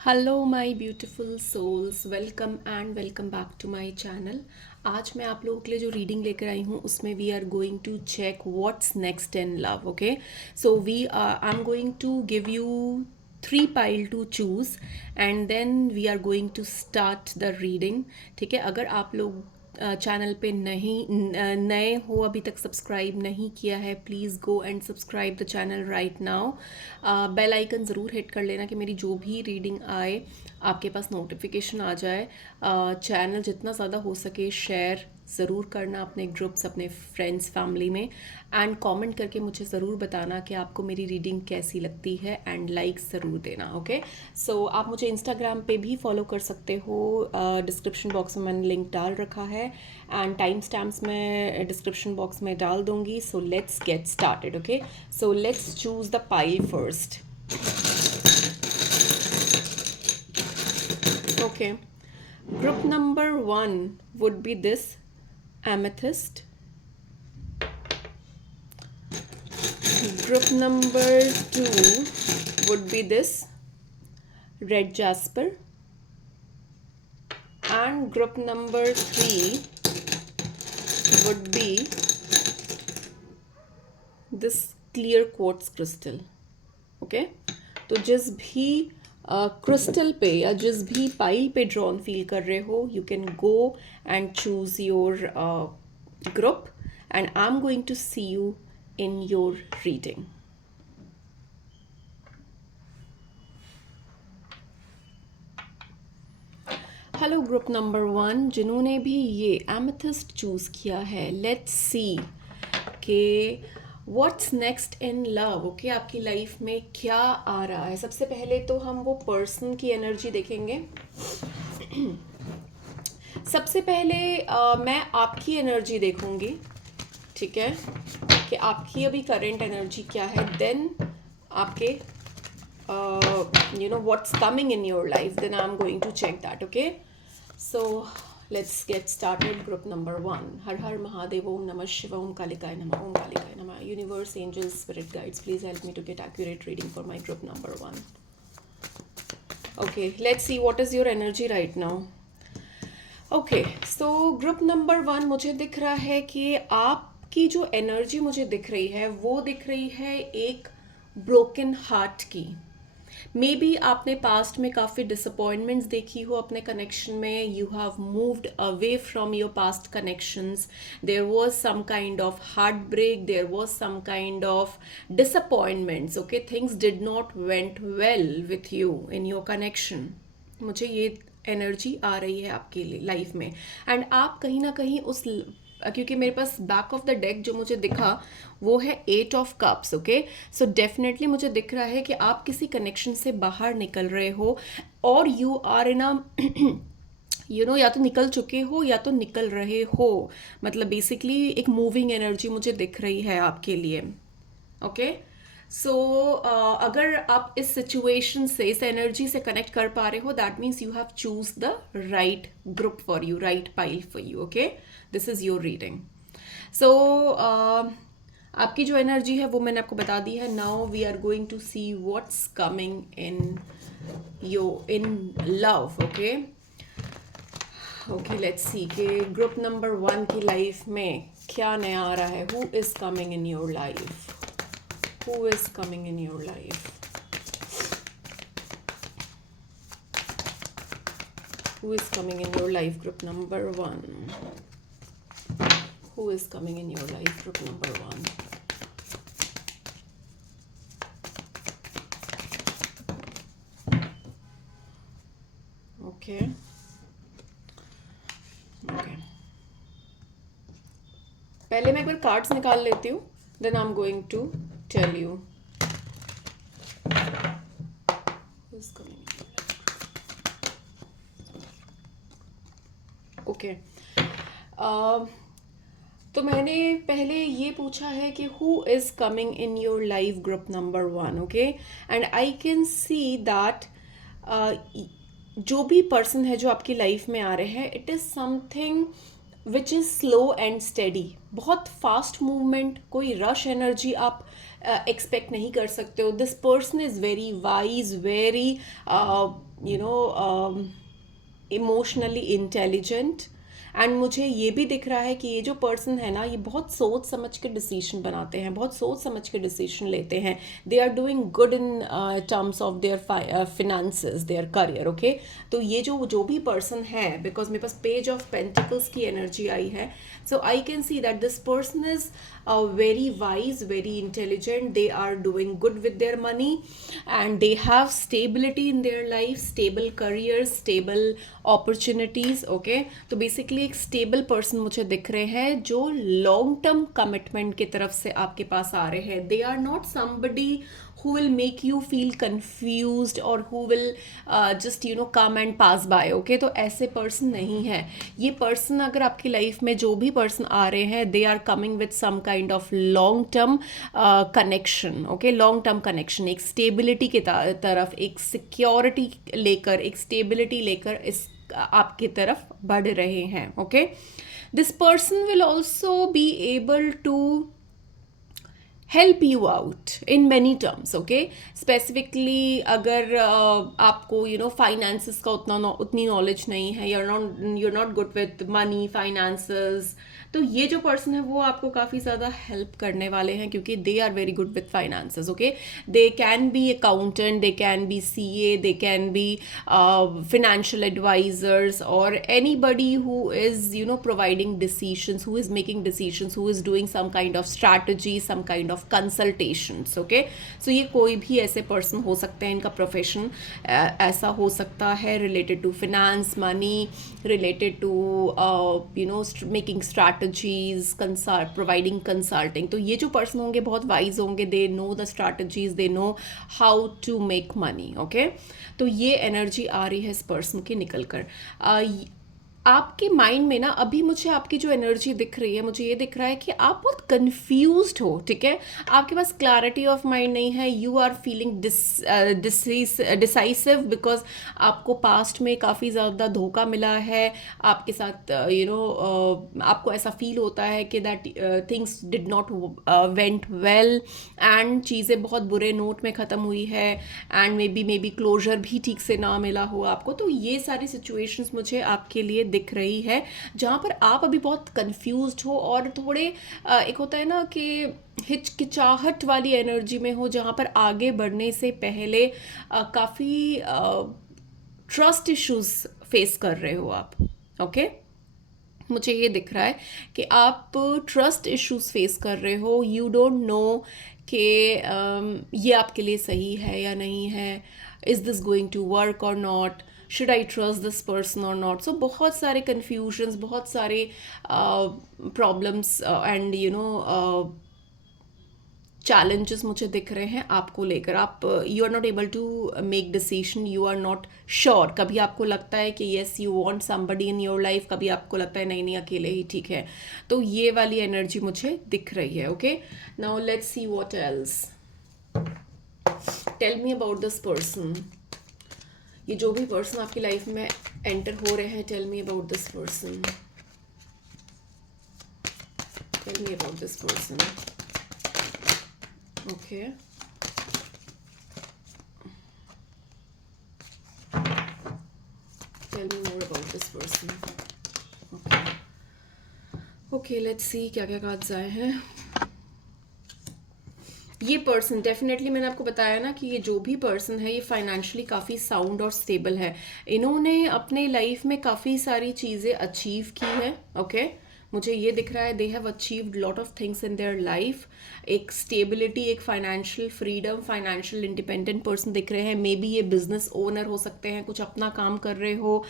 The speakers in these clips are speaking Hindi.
Hello my beautiful souls, welcome and welcome back to my channel. आज मैं आप लोगों के लिए जो रीडिंग लेकर आई हूँ उसमें we are going to check what's next in love. Okay, so we I am going to give you three pile to choose and then we are going to start the reading. ठीक है, अगर आप लोग चैनल पे नए हो, अभी तक सब्सक्राइब नहीं किया है, please go and subscribe the channel right now. Bell icon ज़रूर हिट कर लेना कि मेरी जो भी रीडिंग आए आपके पास नोटिफिकेशन आ जाए। चैनल जितना ज़्यादा हो सके शेयर ज़रूर करना अपने ग्रुप्स, अपने फ्रेंड्स, फैमिली में। एंड कमेंट करके मुझे ज़रूर बताना कि आपको मेरी रीडिंग कैसी लगती है एंड लाइक ज़रूर देना। ओके, सो आप मुझे इंस्टाग्राम पे भी फॉलो कर सकते हो। डिस्क्रिप्शन बॉक्स में मैंने लिंक डाल रखा है एंड टाइम स्टैम्प्स मैं डिस्क्रिप्शन बॉक्स में डाल दूंगी। सो let's get started. Okay, so let's choose the pile first. Okay. Group number one would be this amethyst. Group number two would be this red jasper. And group number three would be this clear quartz crystal. Okay, तो जिस भी क्रिस्टल पे या जिस भी पाइल पे ड्रॉन फील कर रहे हो, you can go and choose your group and I am going to see you in your reading. Hello group number one, जिन्होंने भी ये एमेथिस्ट चूज़ किया है, लेट्स सी के what's next in love. Okay, आपकी लाइफ में क्या आ रहा है। सबसे पहले तो हम वो पर्सन की एनर्जी देखेंगे। सबसे पहले मैं आपकी एनर्जी देखूंगी, ठीक है, कि आपकी अभी करेंट एनर्जी क्या है। देन आपके what's coming in your life, then I am going to check that. Okay, so let's get started. Group number one, हर हर महादेव, ओम नमः शिव, ओम कालिकाय नमः, ओम कालिकाय नमः। Universe, angels, spirit guides, please help me to get accurate reading for my group number one. Okay, let's see what is your energy right now. Okay, so group number one, मुझे दिख रहा है कि आपकी जो एनर्जी मुझे दिख रही है वो दिख रही है एक ब्रोकन हार्ट की। मे बी आपने पास्ट में काफ़ी डिसअपॉइंटमेंट्स देखी हो अपने कनेक्शन में। You have moved away from your past connections. There was some kind of heart break, there was some kind of disappointments. Okay, things did not went well with you in your connection. मुझे ये एनर्जी आ रही है आपके लाइफ में। एंड आप कहीं ना कहीं उस, क्योंकि मेरे पास बैक ऑफ द डेक जो मुझे दिखा वो है eight of cups. Okay, so definitely मुझे दिख रहा है कि आप किसी कनेक्शन से बाहर निकल रहे हो और यू आर इन अ या तो निकल चुके हो या तो निकल रहे हो। मतलब बेसिकली एक मूविंग एनर्जी मुझे दिख रही है आपके लिए। ओके, सो अगर आप इस सिचुएशन से, इस एनर्जी से कनेक्ट कर पा रहे हो, that means you have choose the right group for you, right pile for you. Okay, this is your reading. So आपकी जो एनर्जी है वो मैंने आपको बता दी है। Now we are going to see what's coming in love. Okay, okay, let's see कि ग्रुप नंबर वन की लाइफ में क्या नया आ रहा है। Who is coming in your life, who is coming in your life, who is coming in your life, group number one, who is coming in your life, group number one. Okay, okay, पहले मैं एक बार कार्ड्स निकाल लेती हूँ, then I'm going to tell you who is coming in your life. Okay, तो मैंने पहले ये पूछा है कि who is coming in your life, group number one. Okay, and I can see that जो भी पर्सन है जो आपकी लाइफ में आ रहे हैं, it is something which is slow and steady. बहुत फास्ट मूवमेंट, कोई रश एनर्जी आप एक्सपेक्ट नहीं कर सकते हो। This person is very wise, very you know emotionally intelligent. And मुझे ये भी दिख रहा है कि ये जो पर्सन है ना, ये बहुत सोच समझ के डिसीजन बनाते हैं, बहुत सोच समझ के डिसीजन लेते हैं। They are doing good in terms of their finances, their career. Okay, तो ये जो भी पर्सन है, बिकॉज मेरे पास पेज ऑफ पेंटिकल्स की एनर्जी आई है, so I can see that this person is very wise, very intelligent. They are doing good with their money, and they have stability in their life, stable careers, stable opportunities. Okay, तो बेसिकली एक स्टेबल पर्सन मुझे दिख रहे हैं जो लॉन्ग टर्म कमिटमेंट की तरफ से आपके पास आ रहे हैं। They are not somebody who will make you feel confused or who will just come and pass by. Okay, तो ऐसे पर्सन नहीं है ये पर्सन। अगर आपकी लाइफ में जो भी पर्सन आ रहे हैं, they are coming with some kind of long term connection. Okay, long term connection, एक स्टेबिलिटी की तरफ, एक सिक्योरिटी लेकर, एक स्टेबिलिटी लेकर इस आपकी तरफ बढ़ रहे हैं। Okay, this person will also be able to help you out in many terms. Okay, specifically अगर आपको finances का उतनी knowledge नहीं है, you're not good with money, finances, तो ये जो पर्सन है वो आपको काफ़ी ज़्यादा हेल्प करने वाले हैं, क्योंकि they are very good with finances. Okay, they can be accountant, they can be CA, they can be financial advisors, or anybody who is providing decisions, who is making decisions, who is doing some kind of strategy, some kind of consultations. Okay, so ये कोई भी ऐसे पर्सन हो सकते हैं, इनका प्रोफेशन ऐसा हो सकता है, related to finance, money, related to making strategies, providing consulting. तो ये जो पर्सन होंगे बहुत वाइज होंगे, they know the strategies, they know how to make money. Okay, तो ये एनर्जी आ रही है इस पर्सन की निकल कर। आपके माइंड में ना अभी मुझे आपकी जो एनर्जी दिख रही है, मुझे ये दिख रहा है कि आप बहुत कंफ्यूज्ड हो। ठीक है, आपके पास क्लैरिटी ऑफ माइंड नहीं है, you are feeling decisive, because आपको पास्ट में काफ़ी ज़्यादा धोखा मिला है आपके साथ। आपको ऐसा फील होता है कि that things did not went well, and चीज़ें बहुत बुरे नोट में ख़त्म हुई है, एंड मे बी क्लोजर भी ठीक से ना मिला हो आपको। तो ये सारी सिचुएशंस मुझे आपके लिए दिख रही है, जहाँ पर आप अभी बहुत कंफ्यूज्ड हो, और थोड़े एक होता है ना कि हिचकिचाहट वाली एनर्जी में हो, जहाँ पर आगे बढ़ने से पहले काफ़ी ट्रस्ट इश्यूज फेस कर रहे हो आप। ओके, मुझे ये दिख रहा है कि आप ट्रस्ट इश्यूज फेस कर रहे हो, यू डोंट नो कि ये आपके लिए सही है या नहीं है, is this going to work और not, should I trust this person और नॉट। सो बहुत सारे कन्फ्यूजन्स, बहुत सारे प्रॉब्लम्स एंड चैलेंजेस मुझे दिख रहे हैं आपको लेकर। आप you are not able to make decision, you are not sure. कभी आपको लगता है कि yes you want somebody in your life, कभी आपको लगता है नहीं नहीं अकेले ही ठीक है। तो ये वाली एनर्जी मुझे दिख रही है। Okay, now let's see what else. Tell me about this person. ये जो भी पर्सन आपकी लाइफ में एंटर हो रहे हैं, tell me about this person, tell me about this person. Okay, tell me more about this person. Okay okay, let's see क्या क्या कार्ड्स आए हैं। ये पर्सन डेफिनेटली, मैंने आपको बताया ना कि ये जो भी पर्सन है ये फाइनेंशियली काफ़ी साउंड और स्टेबल है। इन्होंने अपने लाइफ में काफ़ी सारी चीज़ें अचीव की है। ओके, मुझे ये दिख रहा है they have achieved lot of things in their life. एक स्टेबिलिटी, एक financial freedom, financial independent person दिख रहे हैं। मे बी ये बिजनेस ओनर हो सकते हैं, कुछ अपना काम कर रहे हो,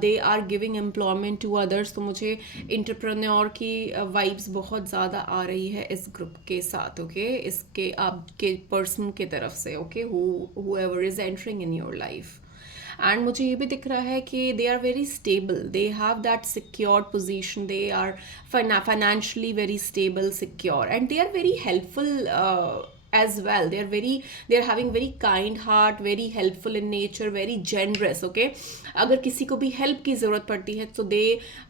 they are giving employment to others. तो मुझे इंटरप्रेन्योर की वाइब्स बहुत ज़्यादा आ रही है इस ग्रुप के साथ। ओके, इसके आपके पर्सन के तरफ से। Okay, whoever is entering in your life. And मुझे ये भी दिख रहा है कि they are very stable, they have that secure position, they are financially very stable, secure, and they are very helpful as well. They are having very kind heart, very helpful in nature, very generous. Okay, अगर किसी को भी हेल्प की ज़रूरत पड़ती है तो they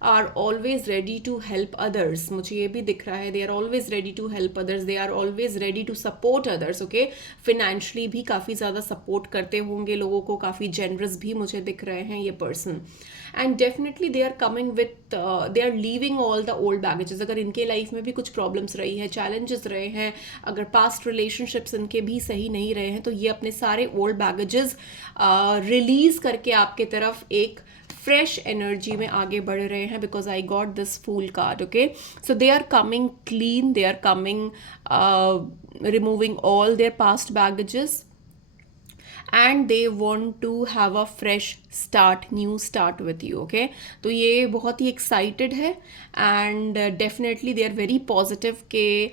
are always ready to help others. मुझे ये भी दिख रहा है, they are always ready to help others, they are always ready to support others. Okay, financially भी काफ़ी ज़्यादा सपोर्ट करते होंगे लोगों को, काफ़ी जेनरस भी मुझे दिख रहे हैं ये person. And definitely they are coming with, they are leaving all the old baggages. अगर इनके लाइफ में भी कुछ प्रॉब्लम्स रही है, चैलेंजेस रहे हैं, अगर पास्ट रिलेशनशिप्स इनके भी सही नहीं रहे हैं, तो ये अपने सारे ओल्ड बैगेजेस रिलीज करके आपके तरफ एक फ्रेश एनर्जी में आगे बढ़ रहे हैं. Because I got this fool card. Okay, so they are coming clean, they are coming removing all their past baggages, and they want to have a fresh start, new start with you. Okay, तो ये बहुत ही एक्साइटेड है and definitely they are very positive के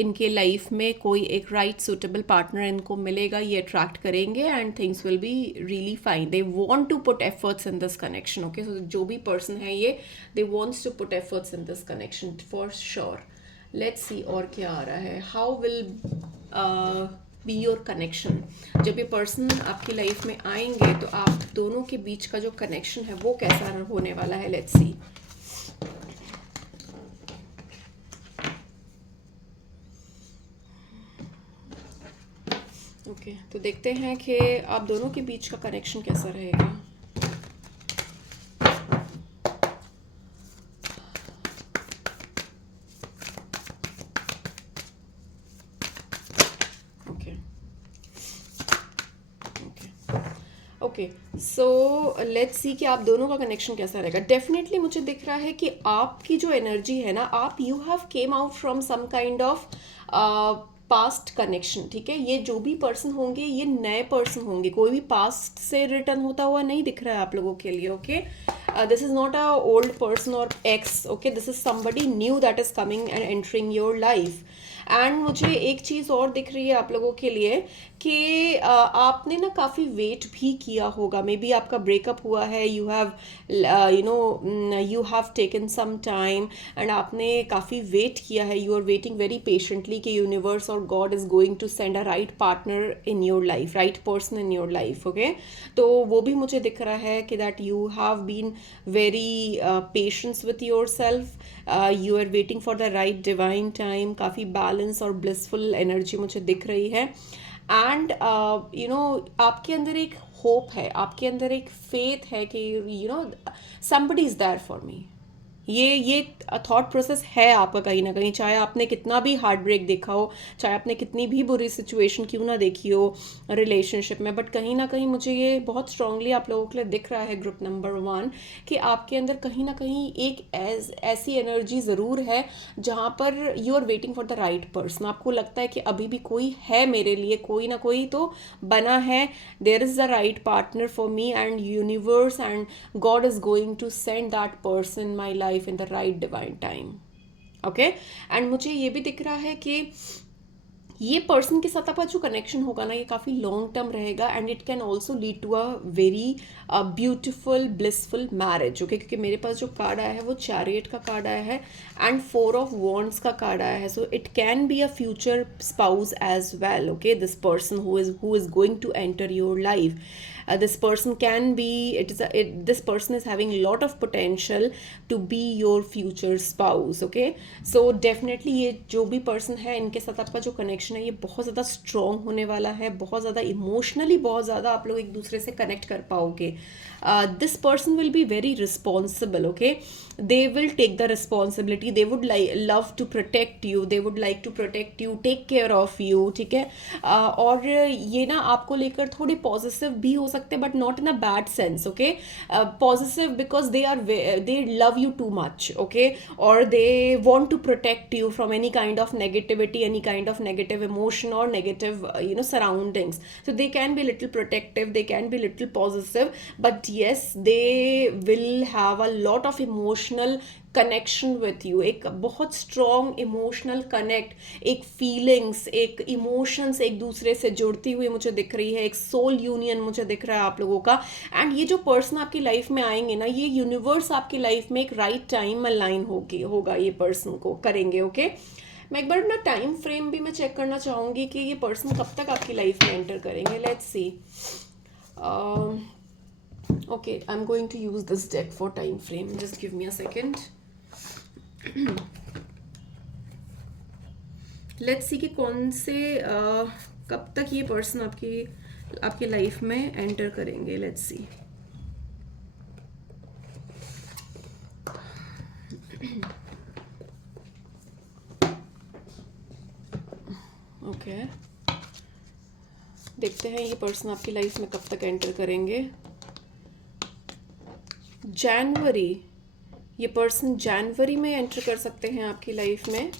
इनके लाइफ में कोई एक राइट सूटेबल पार्टनर इनको मिलेगा, ये अट्रैक्ट करेंगे and things will be really fine. They want to put efforts in this connection. Okay, so जो भी पर्सन है ये, they wants to put efforts in this connection for sure. Let's see और क्या आ रहा है. How will be your connection. जब ये पर्सन आपकी लाइफ में आएंगे तो आप दोनों के बीच का जो कनेक्शन है वो कैसा होने वाला है. Let's C. ओके, तो देखते हैं कि आप दोनों के बीच का कनेक्शन कैसा रहेगा. ओके, सो लेट्स सी कि आप दोनों का कनेक्शन कैसा रहेगा. डेफिनेटली मुझे दिख रहा है कि आपकी जो एनर्जी है ना, आप you have came out from some kind of past connection. ठीक है, ये जो भी पर्सन होंगे ये नए पर्सन होंगे, कोई भी पास्ट से रिटर्न होता हुआ नहीं दिख रहा है आप लोगों के लिए. Okay, this is not a old person और ex. Okay, this is somebody new that is coming and entering your life. And मुझे एक चीज़ और दिख रही है आप लोगों के लिए कि आपने ना काफ़ी वेट भी किया होगा. मे बी आपका ब्रेकअप हुआ है, you have you have taken some time and आपने काफ़ी वेट किया है. You are waiting very patiently कि यूनिवर्स और God is going to send a right partner in your life, right person in your life. Okay, तो वो भी मुझे दिख रहा है कि that you have been very patience with yourself. You are waiting for the right divine time. काफ़ी बैलेंस और ब्लिसफुल एनर्जी मुझे दिख रही है. एंड यू नो आपके अंदर एक होप है, आपके अंदर एक फेथ है कि you know somebody is there for me. ये थॉट प्रोसेस है आपका कहीं ना कहीं, चाहे आपने कितना भी हार्ट ब्रेक देखा हो, चाहे आपने कितनी भी बुरी सिचुएशन क्यों ना देखी हो रिलेशनशिप में, बट कहीं ना कहीं मुझे ये बहुत स्ट्रांगली आप लोगों के लिए दिख रहा है ग्रुप नंबर 1 कि आपके अंदर कहीं ना कहीं एक ऐसी एनर्जी ज़रूर है जहाँ पर you are waiting for the right person. आपको लगता है कि अभी भी कोई है मेरे लिए, कोई ना कोई तो बना है. There is the right partner for me and universe and God is going to send that person in my life in the right divine time. Okay, and मुझे ये भी दिख रहा है कि ये पर्सन के साथ आपका जो कनेक्शन होगा ना, ये काफ़ी लॉन्ग टर्म रहेगा and it can also lead to a very beautiful blissful marriage. Okay, क्योंकि मेरे पास जो कार्ड आया है वो चैरियट का कार्ड आया है एंड 4 ऑफ वॉन्ड्स का कार्ड आया है. So it can be a future spouse as well. Okay, this person who is going to enter your life. This person can be, this person is having a lot of potential to be your future spouse. Okay, so definitely ये जो भी person है इनके साथ आपका जो connection है ये बहुत ज़्यादा strong होने वाला है, बहुत ज़्यादा emotionally बहुत ज़्यादा आप लोग एक दूसरे से connect कर पाओगे. This person will be very responsible. Okay, they will take the responsibility, they would love to protect you, they would like to protect you, take care of you. ठीक है, और ये ना आपको लेकर थोड़ी पॉजिटिव भी हो सकते हैं but not in a bad sense. Okay, positive because they love you too much. Okay, और they want to protect you from any kind of negativity, any kind of negative emotion और negative surroundings. So they can be little protective, they can be little positive, but yes they will have a lot of emotional connection with you. एक बहुत स्ट्रॉन्ग इमोशनल कनेक्ट, एक फीलिंग्स, एक इमोशंस एक दूसरे से जुड़ती हुई मुझे दिख रही है. एक सोल यूनियन मुझे दिख रहा है आप लोगों का. एंड ये जो पर्सन आपकी लाइफ में आएंगे ना, ये यूनिवर्स आपकी लाइफ में एक राइट टाइम अलाइन होगा ये पर्सन को करेंगे. ओके, मैं एक बार ना टाइम फ्रेम भी मैं चेक करना चाहूँगी कि ये पर्सन कब तक आपकी लाइफ में एंटर करेंगे. Let's see. Okay, I'm going to use this deck for time frame. Just give me a second. Let's see कि कौन से कब तक ये पर्सन आपकी लाइफ में एंटर करेंगे. Let's see. ओके, देखते हैं ये पर्सन आपकी लाइफ में कब तक एंटर करेंगे. जनवरी, ये पर्सन जनवरी में एंटर कर सकते हैं आपकी लाइफ में.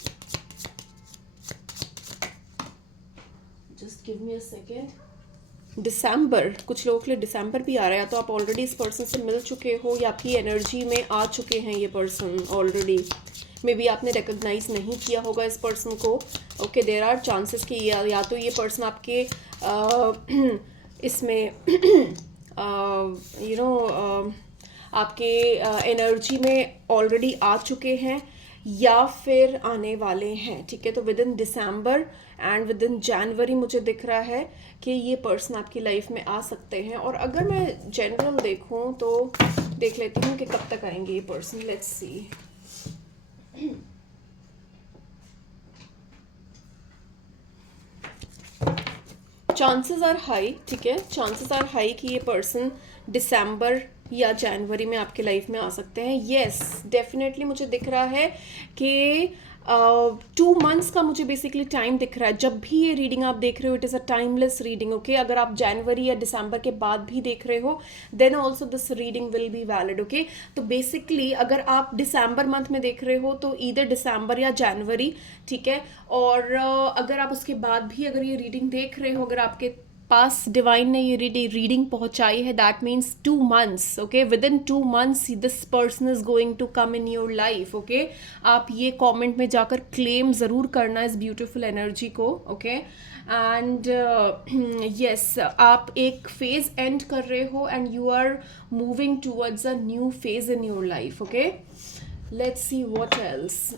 Just give me a second. दिसंबर, कुछ लोगों के लिए दिसंबर भी आ रहा है. तो आप ऑलरेडी इस पर्सन से मिल चुके हो या आपकी एनर्जी में आ चुके हैं ये पर्सन ऑलरेडी. मे बी आपने रिकॉग्नाइज नहीं किया होगा इस पर्सन को. ओके, देयर आर चांसेस कि या तो ये पर्सन आपके इसमें आपके एनर्जी में ऑलरेडी आ चुके हैं या फिर आने वाले हैं. ठीक है, तो within December and within January मुझे दिख रहा है कि ये पर्सन आपकी लाइफ में आ सकते हैं. और अगर मैं जनरल देखूं तो देख लेती हूँ कि कब तक आएंगे ये person. Let's see. Chances are high. ठीक है, चांसेस आर हाई कि ये पर्सन दिसंबर या जनवरी में आपके लाइफ में आ सकते हैं. येस, डेफिनेटली मुझे दिख रहा है कि 2 मंथ्स का मुझे बेसिकली टाइम दिख रहा है. जब भी ये रीडिंग आप देख रहे हो, it is a timeless reading. Okay, अगर आप जनवरी या दिसंबर के बाद भी देख रहे हो then also this reading will be valid. Okay, तो बेसिकली अगर आप दिसंबर मंथ में देख रहे हो तो ईदर दिसंबर या जनवरी. ठीक है, और अगर आप उसके बाद भी अगर ये रीडिंग देख रहे हो, अगर आपके पास डिवाइन ने ये रीडिंग पहुंचाई है, that means 2 months. Okay, within 2 months this person is going to come in your life. Okay, आप ये कमेंट में जाकर क्लेम ज़रूर करना इस ब्यूटीफुल एनर्जी को. ओके, एंड यस, आप एक फेज एंड कर रहे हो and you are moving towards a new phase in your life. Okay, let's see what else.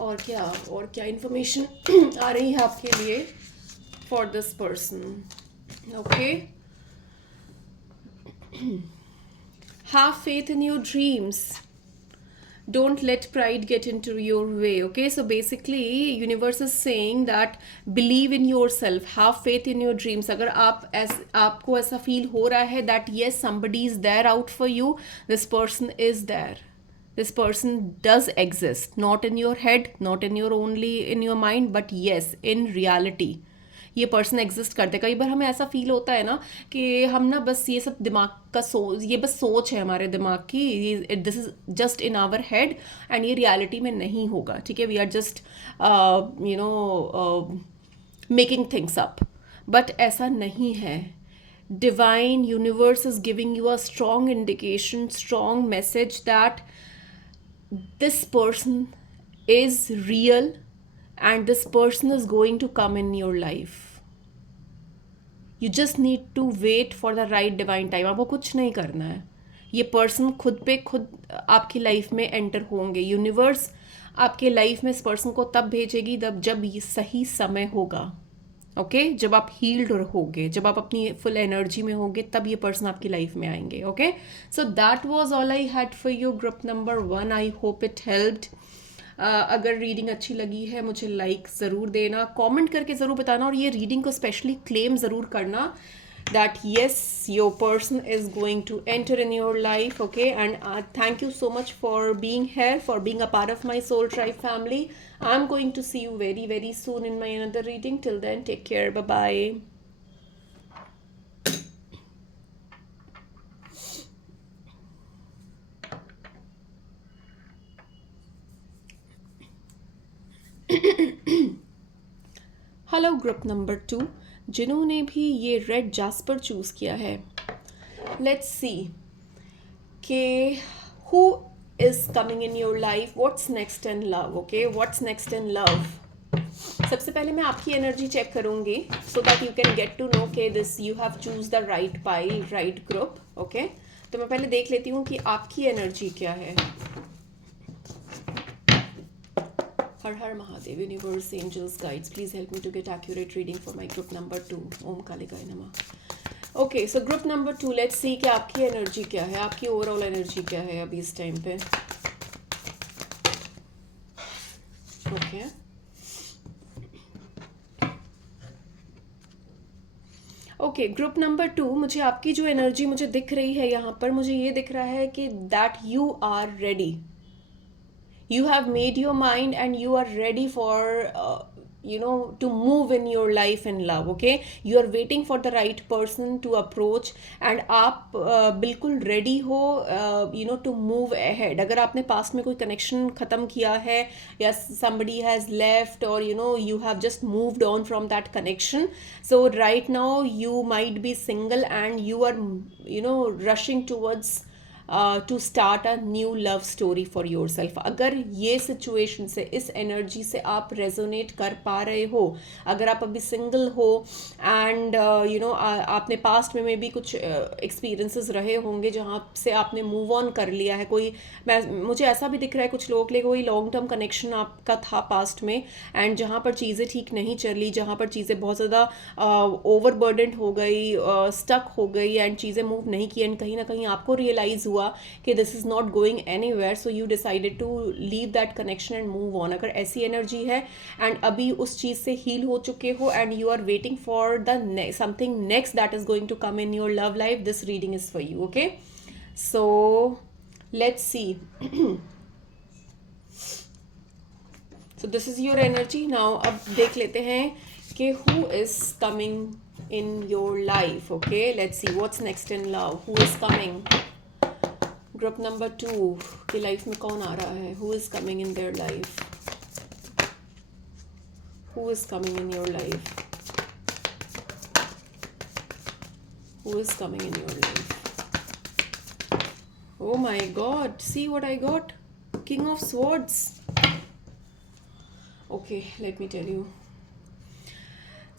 और क्या इन्फॉर्मेशन आ रही है आपके लिए for this person. Okay, have faith in your dreams. Don't let pride get into your way. Okay, so basically universe is saying that believe in yourself, have faith in your dreams. अगर आपको ऐसा फील हो रहा है that yes, somebody is there out for you, this person is there. This person does exist, not in your head, not in your only in your mind, but yes, in reality ये पर्सन एग्जिस्ट करते. कई बार हमें ऐसा फील होता है ना कि हम ना बस ये सब दिमाग का ये बस सोच है हमारे दिमाग की. This is just in our head and ये रियलिटी में नहीं होगा. ठीक है, we are just making things up. But ऐसा नहीं है. Divine universe is giving you a strong indication, strong message that this person is real and this person is going to come in your life. You just need to wait for the right divine time. आपको कुछ नहीं करना है. ये पर्सन खुद पे खुद आपकी लाइफ में एंटर होंगे. यूनिवर्स आपके लाइफ में इस पर्सन को तब भेजेगी जब ये सही समय होगा. ओके, जब आप हील्ड होगे, जब आप अपनी फुल एनर्जी में होगे, तब ये पर्सन आपकी लाइफ में आएंगे. Okay, so that was all I had for you group number 1. I hope it helped. अगर रीडिंग अच्छी लगी है मुझे लाइक ज़रूर देना, कमेंट करके ज़रूर बताना, और ये रीडिंग को स्पेशली क्लेम ज़रूर करना that yes, your person is going to enter in your life. Okay, and thank you so much for being here, for being a part of my Soul Tribe family. I'm going to see you very very soon in my another reading. Till then, take care. Bye bye. Hello group number 2, जिन्होंने भी ये रेड जास्पर चूज़ किया है. लेट्स सी के who is coming in your life, what's next in love. Okay, what's next in love. सबसे पहले मैं आपकी एनर्जी चेक करूँगी so that you can get to know के this you have choose the right pile, right group. Okay, तो मैं पहले देख लेती हूँ कि आपकी एनर्जी क्या है. हर हर Mahadev, universe, angels, guides, please help me to get accurate reading for my group number 2. ओम कालिकाय नमः. Okay, so group number 2, let's see कि आपकी एनर्जी क्या है, आपकी ओवरऑल एनर्जी क्या है अभी इस टाइम पे. ओके, ओके, ग्रुप नंबर 2, मुझे आपकी जो एनर्जी मुझे दिख रही है यहाँ पर, मुझे ये दिख रहा है कि that you are ready. You have made your mind and you are ready for to move in your life in love. Okay, you are waiting for the right person to approach and आप बिल्कुल रेडी हो to move ahead. अगर आपने पास्ट में कोई कनेक्शन ख़त्म किया है या somebody has left or you have just moved on from that connection, so right now you might be single and you are rushing towards to start a new love story for yourself. अगर ये सिचुएशन से, इस एनर्जी से आप रेजोनेट कर पा रहे हो, अगर आप अभी सिंगल हो एंड आपने पास्ट में भी कुछ एक्सपीरियंसेस रहे होंगे जहाँ से आपने मूव ऑन कर लिया है. मुझे ऐसा भी दिख रहा है कुछ लोगों के लिए कोई लॉन्ग टर्म कनेक्शन आपका था पास्ट में एंड जहाँ पर चीज़ें ठीक नहीं चली, जहाँ पर चीज़ें बहुत ज़्यादा ओवरबर्डनड हो गई, स्टक हो गई एंड चीज़ें मूव नहीं की एंड कहीं ना कहीं आपको रियलाइज़ हुआ कि this is not going anywhere, so you decided to leave that connection and move on. अगर ऐसी एनर्जी है एंड अभी उस चीज़ से हील हो चुके हो and you are waiting for the something next that is going to come in your love life, this reading is for you. Okay, so let's see. So this is your energy. Now अब देख लेते हैं कि who is coming in your life. Okay, let's see what's next in love. Who is coming. Group number 2 की लाइफ में कौन आ रहा है? Who is coming in their life? Who is coming in your life? Who is coming in your life? Oh my God, see what I got? King of Swords. Okay, let me tell you.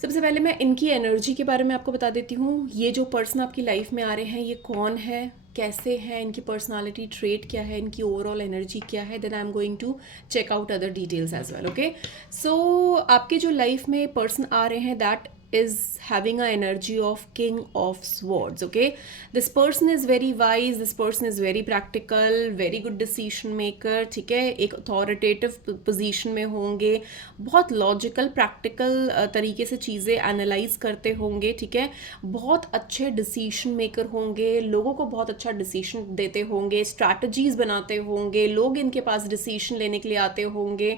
सबसे पहले मैं इनकी एनर्जी के बारे में आपको बता देती हूँ. ये जो पर्सन आपकी लाइफ में आ रहे हैं, ये कौन है, कैसे हैं, इनकी पर्सनालिटी ट्रेट क्या है, इनकी ओवरऑल एनर्जी क्या है. Then I am going to check out other details as well. Okay, so आपके जो लाइफ में पर्सन आ रहे हैं, that is having a energy of King of Swords. Okay, this person is very wise, this person is very practical, very good decision maker. ठीक है, एक authoritative position में होंगे, बहुत logical practical तरीके से चीज़ें analyze करते होंगे. ठीक है, बहुत अच्छे decision maker होंगे, लोगों को बहुत अच्छा decision देते होंगे, strategies बनाते होंगे, लोग इनके पास decision लेने के लिए आते होंगे.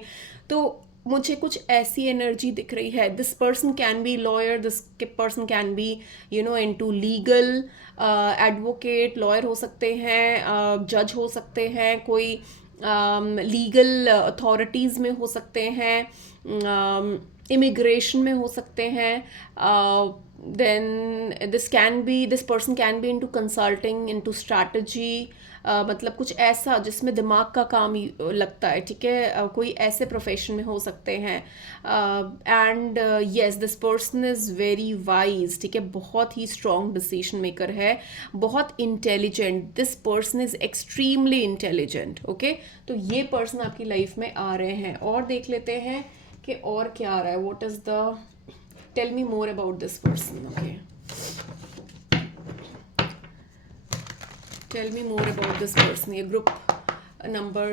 तो मुझे कुछ ऐसी एनर्जी दिख रही है. This person can B lawyer, this person can be into legal, advocate, lawyer हो सकते हैं, जज हो सकते हैं, कोई लीगल अथॉरिटीज़ में हो सकते हैं, इमिग्रेशन में हो सकते हैं. Then this person can be into consulting, into strategy, मतलब कुछ ऐसा जिसमें दिमाग का काम लगता है. ठीक है, कोई ऐसे प्रोफेशन में हो सकते हैं. And yes, this person is very wise. ठीक है, बहुत ही स्ट्रॉन्ग डिसीजन मेकर है, बहुत intelligent. This person is extremely intelligent. Okay, तो ये पर्सन आपकी लाइफ में आ रहे हैं. और देख लेते हैं कि और क्या आ रहा है. What is the, tell me more about this person. Okay, tell me more about this person. ये ग्रुप नंबर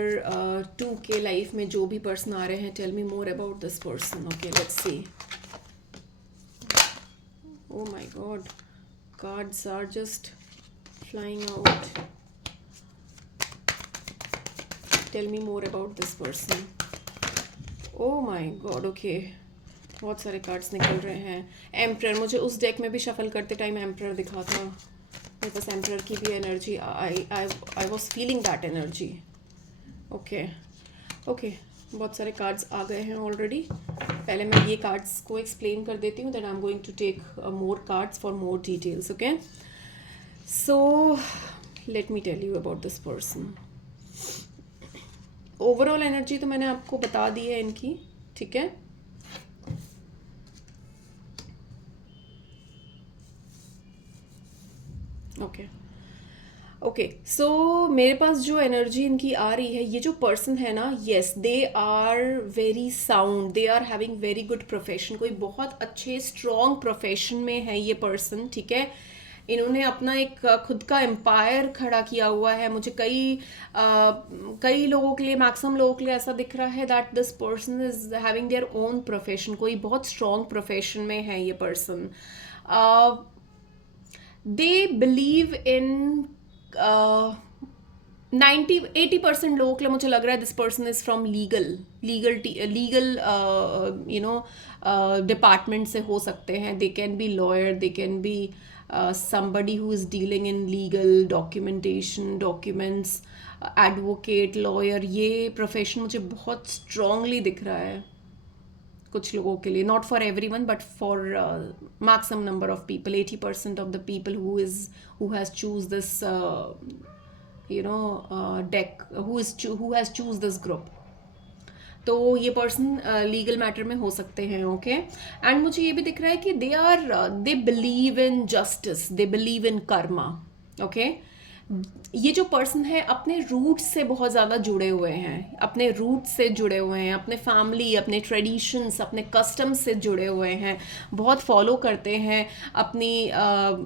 2 के लाइफ में जो भी पर्सन आ रहे हैं, tell me more about this person. Okay, let's see. Oh my God, cards are just flying out. Tell me more about this person. Oh my God, okay, बहुत सारे कार्ड्स निकल रहे हैं. एम्परर, मुझे उस डेक में भी शफल करते टाइम एम्परर दिखा था. मेरे पास एम्परर की भी energy, I was feeling that energy. Okay, okay, बहुत सारे कार्ड्स आ गए हैं ऑलरेडी. पहले मैं ये कार्ड्स को एक्सप्लेन कर देती हूँ, then I am going to take more cards for more details. Okay, so let me tell you about this person. Overall energy तो मैंने आपको बता दी है इनकी. ठीक है, ओके. ओके, सो मेरे पास जो एनर्जी इनकी आ रही है, ये जो पर्सन है ना, yes they are very sound, they are having very good profession, कोई बहुत अच्छे स्ट्रॉन्ग प्रोफेशन में है ये पर्सन, ठीक है। इन्होंने अपना एक खुद का एम्पायर खड़ा किया हुआ है। मुझे कई लोगों के लिए, मैक्सिमम लोगों के लिए ऐसा दिख रहा है that this person is having their own profession, कोई बहुत स्ट्रॉन्ग प्रोफेशन में है ये पर्सन। दे बिलीव इन 90-80% लोगों के लिए मुझे लग रहा है this person is from legal you know department से हो सकते हैं। दे can B lawyer, they can B somebody who is dealing in legal documentation, documents, advocate, lawyer, ये प्रोफेशन मुझे बहुत स्ट्रांगली दिख रहा है कुछ लोगों के लिए, not for everyone but for maximum number of people, 80% of the people who has choose this deck, who has choose this group. तो ये पर्सन लीगल मैटर में हो सकते हैं, ओके। एंड मुझे ये भी दिख रहा है कि they believe in justice, they believe in Karma, okay. ये जो पर्सन है अपने रूट से बहुत ज़्यादा जुड़े हुए हैं, अपने रूट से जुड़े हुए हैं, अपने फैमिली, अपने ट्रेडिशंस, अपने कस्टम से जुड़े हुए हैं, बहुत फॉलो करते हैं अपनी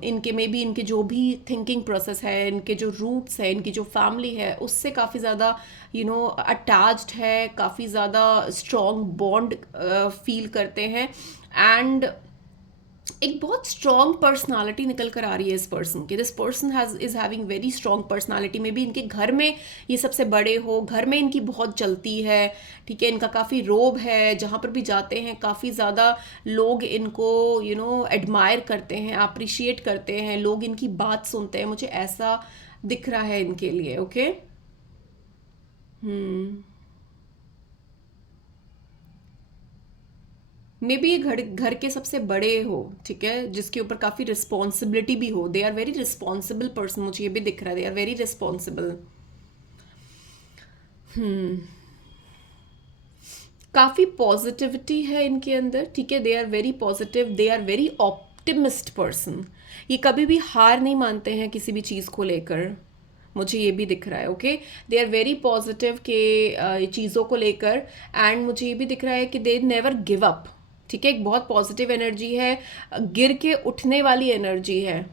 इनके में भी, इनके जो भी थिंकिंग प्रोसेस है, इनके जो रूट्स है, इनकी जो फैमिली है, उससे काफ़ी ज़्यादा अटैच्ड है, काफ़ी ज़्यादा स्ट्रॉन्ग बॉन्ड फील करते हैं। एंड एक बहुत स्ट्रॉन्ग पर्सनालिटी निकल कर आ रही है इस पर्सन की। This person is having very strong personality. May be इनके घर में ये सबसे बड़े हो, घर में इनकी बहुत चलती है, ठीक है। इनका काफ़ी रोब है, जहाँ पर भी जाते हैं काफ़ी ज़्यादा लोग इनको एडमायर करते हैं, अप्रिशिएट करते हैं, लोग इनकी बात सुनते हैं, मुझे ऐसा दिख रहा है इनके लिए, ओके। मे बी ये घर के सबसे बड़े हो, ठीक है, जिसके ऊपर काफ़ी रिस्पॉन्सिबिलिटी भी हो। They are very responsible person, मुझे ये भी दिख रहा है, दे आर वेरी रिस्पॉन्सिबल। काफ़ी पॉजिटिविटी है इनके अंदर, ठीक है। They are very positive, they are very optimist person. ये कभी भी हार नहीं मानते हैं किसी भी चीज़ को लेकर, मुझे ये भी दिख रहा है, okay. They are very positive के चीज़ों को लेकर। एंड मुझे ये भी दिख रहा है कि दे नेवर गिव अप, ठीक है। एक बहुत पॉजिटिव एनर्जी है, गिर के उठने वाली एनर्जी है,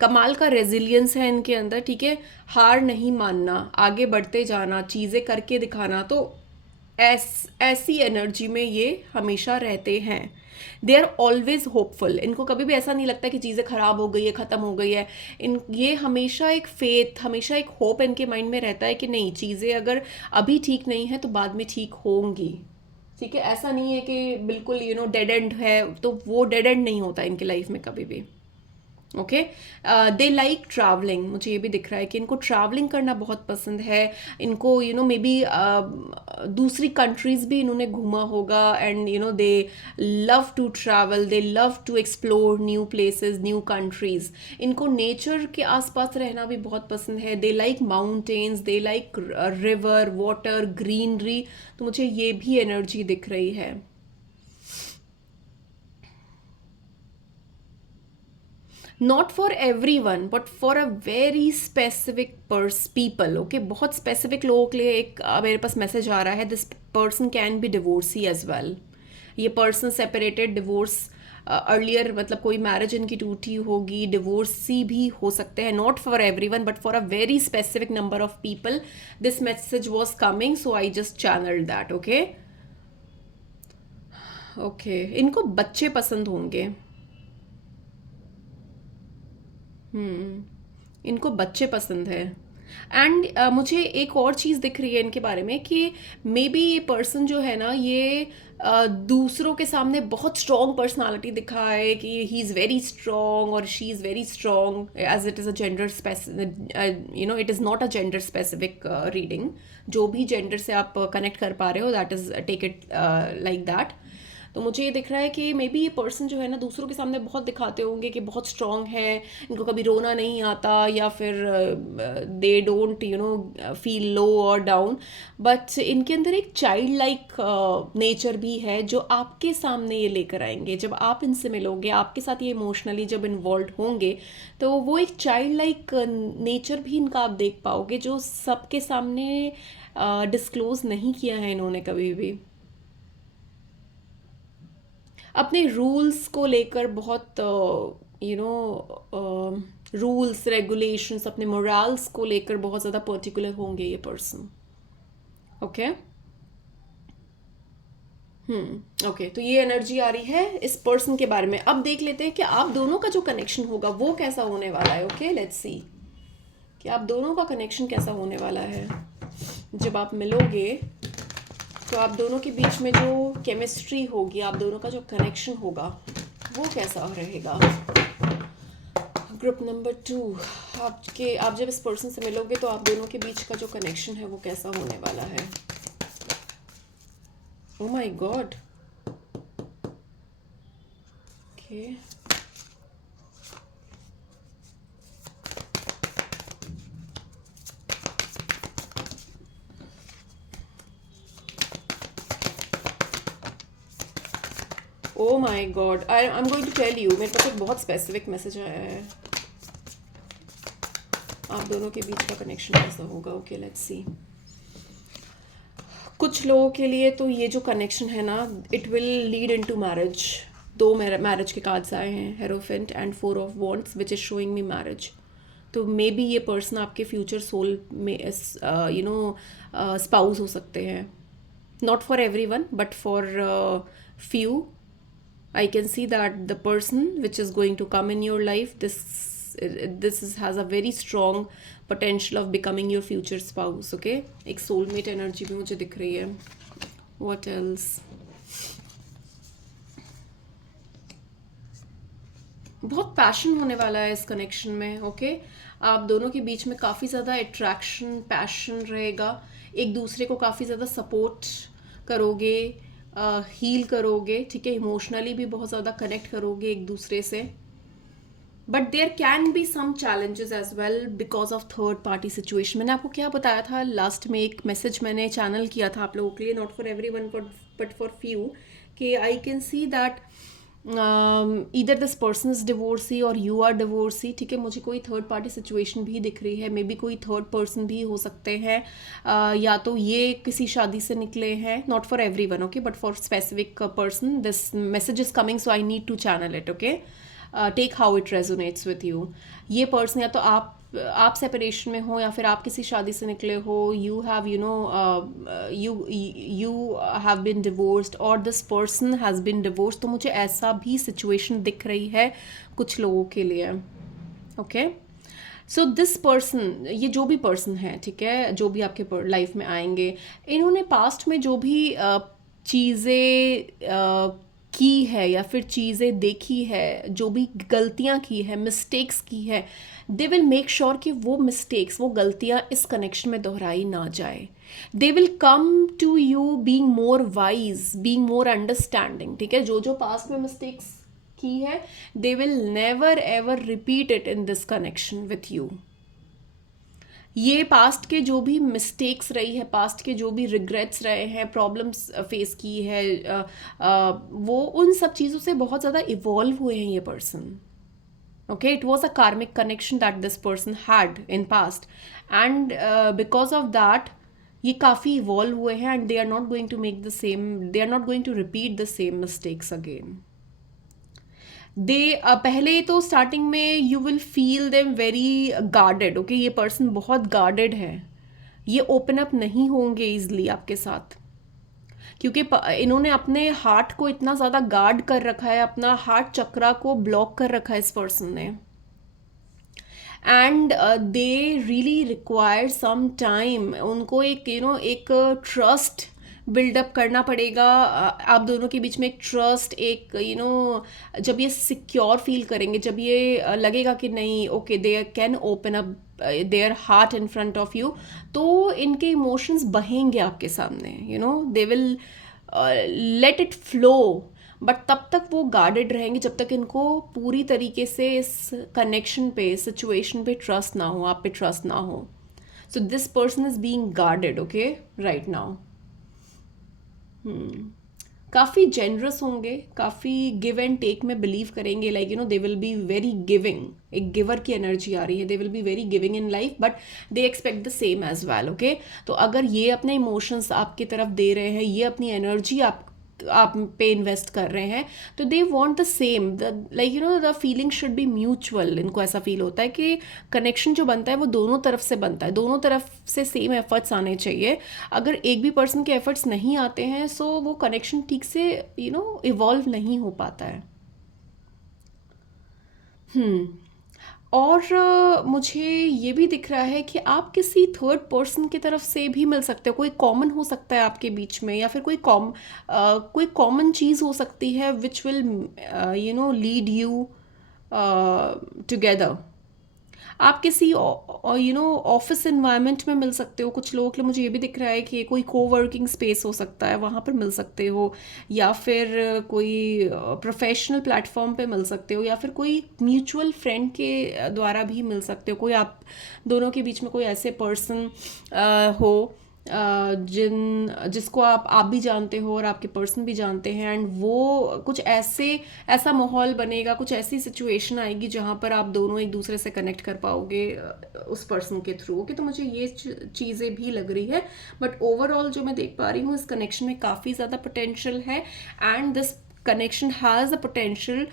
कमाल का रेजिलियंस है इनके अंदर, ठीक है। हार नहीं मानना, आगे बढ़ते जाना, चीज़ें करके दिखाना, तो ऐसी एनर्जी में ये हमेशा रहते हैं। दे आर ऑलवेज होपफुल, इनको कभी भी ऐसा नहीं लगता कि चीज़ें ख़राब हो गई है, ख़त्म हो गई है। ये हमेशा एक फेथ, हमेशा एक होप इनके माइंड में रहता है कि नहीं, चीज़ें अगर अभी ठीक नहीं है तो बाद में ठीक होंगी, ठीक है। ऐसा नहीं है कि बिल्कुल डेड एंड है, तो वो डेड एंड नहीं होता इनकी लाइफ में कभी भी, ओके। दे लाइक ट्रैवलिंग, मुझे ये भी दिख रहा है कि इनको ट्रैवलिंग करना बहुत पसंद है। इनको मे बी दूसरी कंट्रीज भी इन्होंने घूमा होगा। And they love to travel, they love to explore new places, new countries. इनको नेचर के आसपास रहना भी बहुत पसंद है। They like mountains, they like river, water, greenery. तो मुझे ये भी एनर्जी दिख रही है। Not for everyone but for a very specific people, okay. बहुत स्पेसिफिक लोगों के लिए एक मेरे पास मैसेज आ रहा है, this person can be divorcee as well. ये पर्सन सेपरेटेड, डिवोर्स अर्लियर, मतलब कोई मैरिज इनकी टूटी होगी, डिवोर्सी भी हो सकते हैं। Not for everyone but for a very specific number of people this message was coming, so I just channelled that, okay. Okay, इनको बच्चे पसंद होंगे, इनको बच्चे पसंद है। एंड मुझे एक और चीज़ दिख रही है इनके बारे में कि मे बी ये पर्सन जो है ना, ये दूसरों के सामने बहुत स्ट्रॉन्ग पर्सनालिटी दिखाए कि ही इज़ वेरी स्ट्रॉन्ग और she is very strong, as it is a gender it is not a gender specific reading. जो भी जेंडर से आप कनेक्ट कर पा रहे हो, that is take it like that. तो मुझे ये दिख रहा है कि मे बी ये पर्सन जो है ना दूसरों के सामने बहुत दिखाते होंगे कि बहुत स्ट्रांग है, इनको कभी रोना नहीं आता, या फिर दे डोंट फील लो और डाउन, बट इनके अंदर एक चाइल्ड लाइक नेचर भी है जो आपके सामने ये लेकर आएंगे। जब आप इनसे मिलोगे, आपके साथ ये इमोशनली जब इन्वॉल्व होंगे, तो वो एक चाइल्ड लाइक नेचर भी इनका आप देख पाओगे जो सबके सामने डिस्क्लोज नहीं किया है इन्होंने कभी भी। अपने रूल्स को लेकर बहुत रूल्स रेगुलेशंस, अपने मोरल्स को लेकर बहुत ज़्यादा पर्टिकुलर होंगे ये पर्सन। ओके। ओके, तो ये एनर्जी आ रही है इस पर्सन के बारे में। अब देख लेते हैं कि आप दोनों का जो कनेक्शन होगा वो कैसा होने वाला है। ओके, लेट्स सी कि आप दोनों का कनेक्शन कैसा होने वाला है। जब आप मिलोगे तो आप दोनों के बीच में जो केमिस्ट्री होगी, आप दोनों का जो कनेक्शन होगा वो कैसा रहेगा। ग्रुप नंबर 2, आप जब इस पर्सन से मिलोगे तो आप दोनों के बीच का जो कनेक्शन है वो कैसा होने वाला है। Oh my God. Okay, oh my god, I am going to tell you, मेरे पास एक बहुत स्पेसिफिक मैसेज आया है। आप दोनों के बीच का कनेक्शन कैसा होगा। ओके, लेट्स सी। कुछ लोगों के लिए तो ये जो कनेक्शन है ना, it will lead into marriage. दो मैरिज के कार्ड्स आए हैं, hierophant and 4 of wands, which is showing me marriage. तो मे बी ये पर्सन आपके फ्यूचर सोल में स्पाउस हो सकते हैं। Not for everyone but for few. I can see that the person which is going to come in your life, has a very strong potential of becoming your future spouse. Okay, एक soulmate energy भी मुझे दिख रही है। What else? बहुत पैशन होने वाला है इस कनेक्शन में। ओके, आप दोनों के बीच में काफ़ी ज़्यादा अट्रैक्शन, पैशन रहेगा। एक दूसरे को काफ़ी ज़्यादा सपोर्ट करोगे, हील करोगे, ठीक है, इमोशनली भी बहुत ज़्यादा कनेक्ट करोगे एक दूसरे से। But there can be some challenges as well because of third party situation. मैंने आपको क्या बताया था लास्ट में, एक मैसेज मैंने चैनल किया था आप लोगों के लिए, not for everyone but for few, कि I can see that either this person is divorcee और यू आर डिवोर्सी। ठीक है, मुझे कोई थर्ड पार्टी सिचुएशन भी दिख रही है। मे बी कोई थर्ड पर्सन भी हो सकते हैं, या तो ये किसी शादी से निकले हैं। Not for everyone, okay, but for specific person this message is coming, so I need to channel it. Okay, take how it resonates with you. ये पर्सन या तो आप सेपरेशन में हो या फिर आप किसी शादी से निकले हो, you have you have been divorced और this person has been divorced. तो मुझे ऐसा भी सिचुएशन दिख रही है कुछ लोगों के लिए। ओके, सो दिस पर्सन, ये जो भी पर्सन है, ठीक है, जो भी आपके लाइफ में आएंगे, इन्होंने पास्ट में जो भी चीज़ें की है या फिर चीज़ें देखी है, जो भी गलतियाँ की है, मिस्टेक्स की है, दे विल मेक श्योर कि वो मिस्टेक्स, वो गलतियाँ इस कनेक्शन में दोहराई ना जाए। They will come to you being more wise, being more understanding. ठीक है, जो जो पास्ट में मिस्टेक्स की है, they will never ever repeat it in this connection with you. ये पास्ट के जो भी मिस्टेक्स रही है, पास्ट के जो भी रिग्रेट्स रहे हैं, प्रॉब्लम्स फेस की है, वो उन सब चीज़ों से बहुत ज़्यादा इवॉल्व हुए हैं ये person. Okay, it was a karmic connection that this person had in past, and because of that ये काफ़ी इवॉल्व हुए हैं, and they are not going to make the same, they are not going to repeat the same mistakes again. पहले तो स्टार्टिंग में you will feel them very guarded. Okay, ये पर्सन बहुत गार्डेड है, ये ओपन अप नहीं होंगे ईजिली आपके साथ, क्योंकि इन्होंने अपने हार्ट को इतना ज़्यादा गार्ड कर रखा है, अपना हार्ट चक्रा को ब्लॉक कर रखा है इस पर्सन ने, and they really require some time. उनको एक एक ट्रस्ट बिल्डअप करना पड़ेगा। आप दोनों के बीच में एक ट्रस्ट, एक जब ये सिक्योर फील करेंगे, जब ये लगेगा कि नहीं, okay, they can open up their heart in front of you, तो इनके इमोशंस बहेंगे आपके सामने, they will let it flow. But तब तक वो गार्डेड रहेंगे जब तक इनको पूरी तरीके से इस कनेक्शन पे, सिचुएशन पे ट्रस्ट ना हो, आप पे ट्रस्ट ना हो. So this person is being guarded, okay, right now. काफ़ी जेनरस होंगे, काफ़ी गिव एंड टेक में बिलीव करेंगे. Like you know they will be very giving. एक गिवर की एनर्जी आ रही है. They will be very giving in life, but they expect the same as well, okay. तो अगर ये अपने इमोशंस आपकी तरफ दे रहे हैं, ये अपनी एनर्जी आप पे इन्वेस्ट कर रहे हैं, तो they want the same. Like you know the feeling should be mutual. इनको ऐसा फील होता है कि कनेक्शन जो बनता है वो दोनों तरफ से बनता है, दोनों तरफ से सेम एफर्ट्स आने चाहिए. अगर एक भी पर्सन के एफर्ट्स नहीं आते हैं, सो वो कनेक्शन ठीक से यू नो इवॉल्व नहीं हो पाता है. और मुझे ये भी दिख रहा है कि आप किसी थर्ड पर्सन की तरफ से भी मिल सकते हो. कोई कॉमन हो सकता है आपके बीच में, या फिर कोई कॉमन चीज़ हो सकती है which will you know lead you together. आप किसी यू नो ऑफिस इन्वायरमेंट में मिल सकते हो. कुछ लोगों के लिए मुझे ये भी दिख रहा है कि कोई कोवर्किंग स्पेस हो सकता है, वहाँ पर मिल सकते हो, या फिर कोई प्रोफेशनल प्लेटफॉर्म पे मिल सकते हो, या फिर कोई म्यूचुअल फ्रेंड के द्वारा भी मिल सकते हो. कोई आप दोनों के बीच में कोई ऐसे पर्सन हो जिसको आप भी जानते हो और आपके पर्सन भी जानते हैं, एंड वो कुछ ऐसा माहौल बनेगा, कुछ ऐसी सिचुएशन आएगी जहाँ पर आप दोनों एक दूसरे से कनेक्ट कर पाओगे उस पर्सन के थ्रू. ओके, तो मुझे ये चीज़ें भी लग रही है. बट ओवरऑल जो मैं देख पा रही हूँ, इस कनेक्शन में काफ़ी ज़्यादा पोटेंशियल है, and this connection has a potential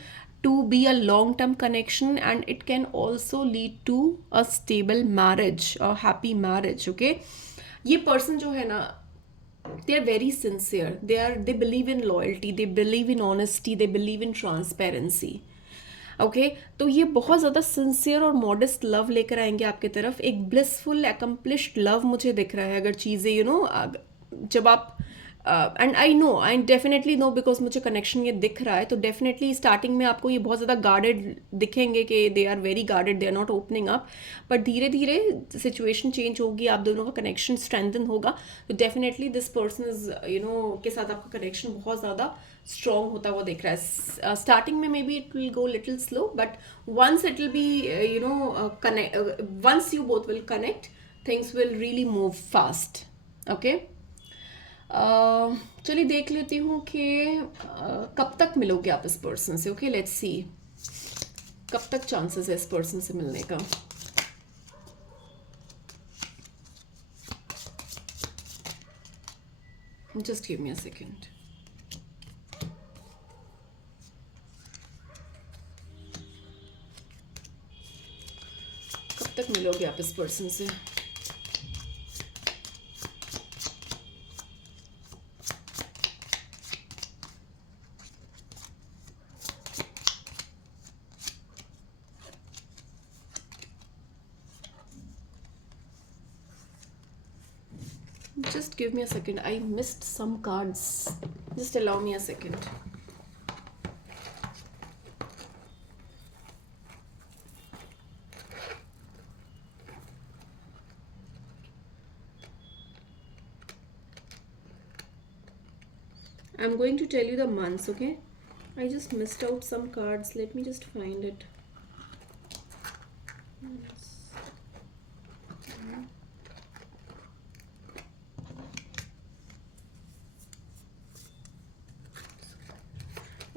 to be a long term connection, and it can also lead to a stable marriage, a happy marriage. Okay, ये पर्सन जो है ना, they are very sincere. They believe in loyalty, they believe in honesty, they believe in transparency. Okay, तो ये बहुत ज़्यादा सिंसियर और मॉडेस्ट लव लेकर आएंगे आपकी तरफ. एक ब्लिसफुल एकम्प्लिश्ड लव मुझे दिख रहा है. अगर चीज़ें यू नो जब आप and I definitely know, because मुझे कनेक्शन ये दिख रहा है, तो डेफिनेटली स्टार्टिंग में आपको ये बहुत ज़्यादा गार्डेड दिखेंगे कि they are very guarded, they are not opening up. But धीरे धीरे सिचुएशन चेंज होगी, आप दोनों का कनेक्शन स्ट्रेंथन होगा, तो definitely this person is you know के साथ आपका कनेक्शन बहुत ज़्यादा स्ट्रॉन्ग होता हुआ दिख रहा है. स्टार्टिंग में maybe it will go little slow, but once it will be you know connect, once you both will connect, things will really move fast. Okay, चलिए देख लेती हूँ कि कब तक मिलोगे आप इस पर्सन से. ओके, लेट्स सी कब तक चांसेस है इस पर्सन से मिलने का. Just give me a second. कब तक मिलोगे आप इस पर्सन से. Just give me a second. I missed some cards. Just allow me a second. I'm going to tell you the months, okay? I just missed out some cards. Let me just find it.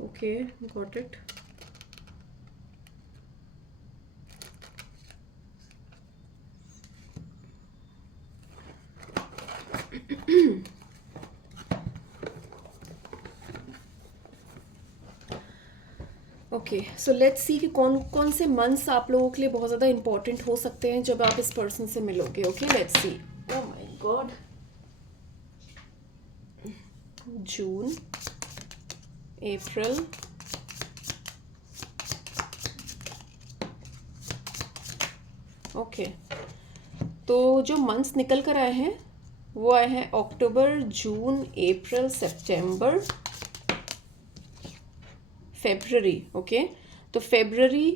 Okay, got it. Okay, so let's see कि कौन कौन से मंथ्स आप लोगों के लिए बहुत ज़्यादा इंपॉर्टेंट हो सकते हैं जब आप इस पर्सन से मिलोगे. Okay, let's see. Oh my God. June, April, okay, तो जो मंथ्स निकल कर आए हैं वो आए हैं अक्टूबर, जून, अप्रैल, सितंबर, फेब्रवरी. ओके, तो फेब्रवरी,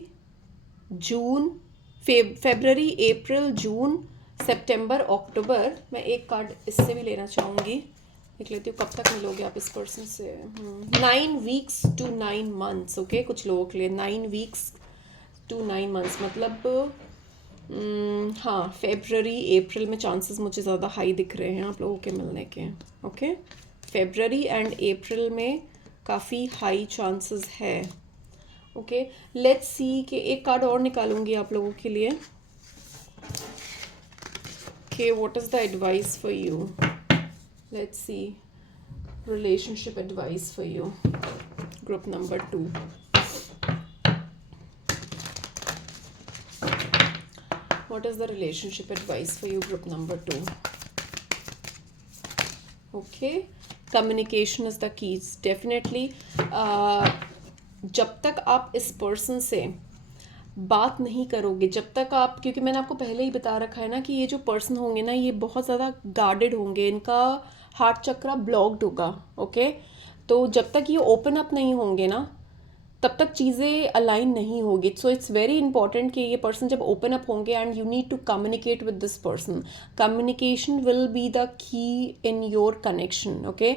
अप्रैल, जून, सितंबर, अक्टूबर. मैं एक कार्ड इससे भी लेना चाहूँगी. देख लेती हूँ कब तक मिलोगे आप इस पर्सन से। 9 weeks to 9 months, ओके। कुछ लोगों के लिए 9 weeks to 9 months मतलब हाँ, फेबररी अप्रैल में चांसेस मुझे ज़्यादा हाई दिख रहे हैं आप लोगों के मिलने के, ओके। फेबररी एंड अप्रैल में काफ़ी हाई चांसेस है, ओके। लेट्स सी कि एक कार्ड और निकालूंगी आप लोगों के लिए। Okay, what is the advice for you? Let's see, relationship advice for you, group number 2. What is the relationship advice for you, group number 2? Okay, communication is the keys, definitely. जब तक आप इस पर्सन से बात नहीं करोगे, जब तक आप, क्योंकि मैंने आपको पहले ही बता रखा है ना कि ये जो पर्सन होंगे ना, ये बहुत ज़्यादा गार्डेड होंगे, इनका हार्ट चक्रा ब्लॉक्ड होगा, ओके। तो जब तक ये ओपन अप नहीं होंगे ना, तब तक चीज़ें अलाइन नहीं होगी। सो इट्स वेरी इंपॉर्टेंट कि ये पर्सन जब ओपन अप होंगे and you need to communicate with this person. Communication will be the key in your connection, okay.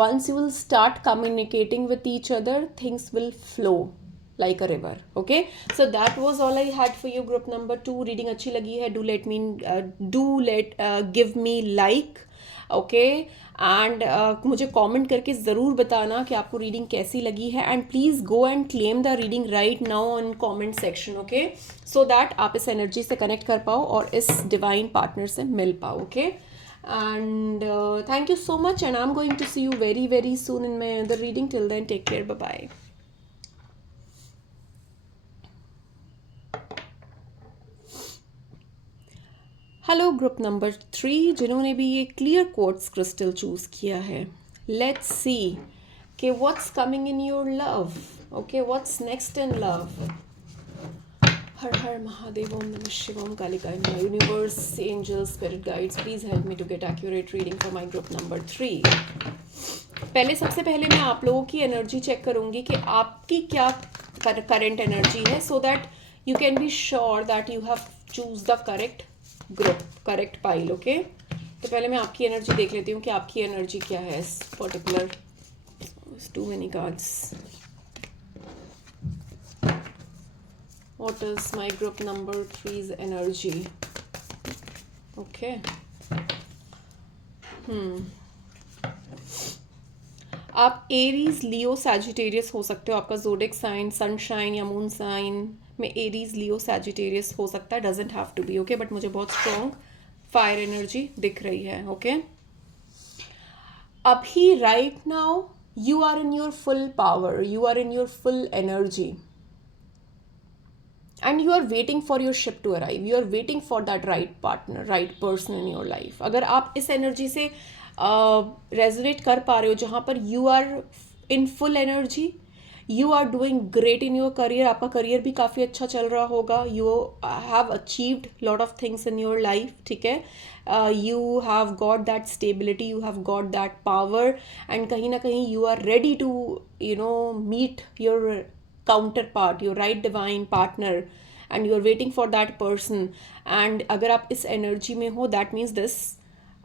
Once you will start communicating with each other, things will flow like a river, okay. So that was all I had for you, group number 2. Reading अच्छी लगी है, give me like, okay. And मुझे कमेंट करके ज़रूर बताना कि आपको रीडिंग कैसी लगी है, and please go and claim the reading right now on comment section, okay, so that आप इस एनर्जी से कनेक्ट कर पाओ और इस डिवाइन पार्टनर से मिल पाओ, okay. And thank you so much, and I am going to see you very very soon in my other reading. Till then, take care, bye bye. Hello group number 3 जिन्होंने भी ये क्लियर क्वार्ट्ज क्रिस्टल चूज़ किया है. लेट्स सी कि what's coming in your love, okay, what's next in love. Har हर महादेव, ओम नमः शिवाय, ओम कालिकाय नमः. Universe, angels, spirit guides, please help me to get accurate reading for my group number 3. सबसे पहले मैं आप लोगों की एनर्जी चेक करूंगी कि आपकी क्या करंट एनर्जी है, सो that you can be sure that you have choose the correct group, correct pile, okay. तो पहले मैं आपकी एनर्जी देख लेती हूँ कि आपकी एनर्जी क्या है इस particular. Too many cards. What is my group number 3's energy? Okay. आप एरीज, लियो, सैजिटेरियस हो सकते हो. आपका ज़ोडिक साइन सनशाइन या मून साइन में एरीज, लियो, सैजिटेरियस हो सकता है. Doesn't have to be, okay, but मुझे बहुत स्ट्रॉन्ग फायर एनर्जी दिख रही है, ओके. अभी right now you are in your full power, you are in your full energy, and you are waiting for your ship to arrive. You are waiting for that right partner, right person in your life. अगर आप इस एनर्जी से रेजोनेट कर पा रहे हो, जहाँ पर you are in full energy, you are doing great in your career. आपका करियर भी काफ़ी अच्छा चल रहा होगा. You have achieved lot of things in your life, ठीक है. You have got that stability, you have got that power, and कहीं ना कहीं you are ready to meet your counterpart, your right divine partner, and you are waiting for that person. And अगर आप इस एनर्जी में हो, that means this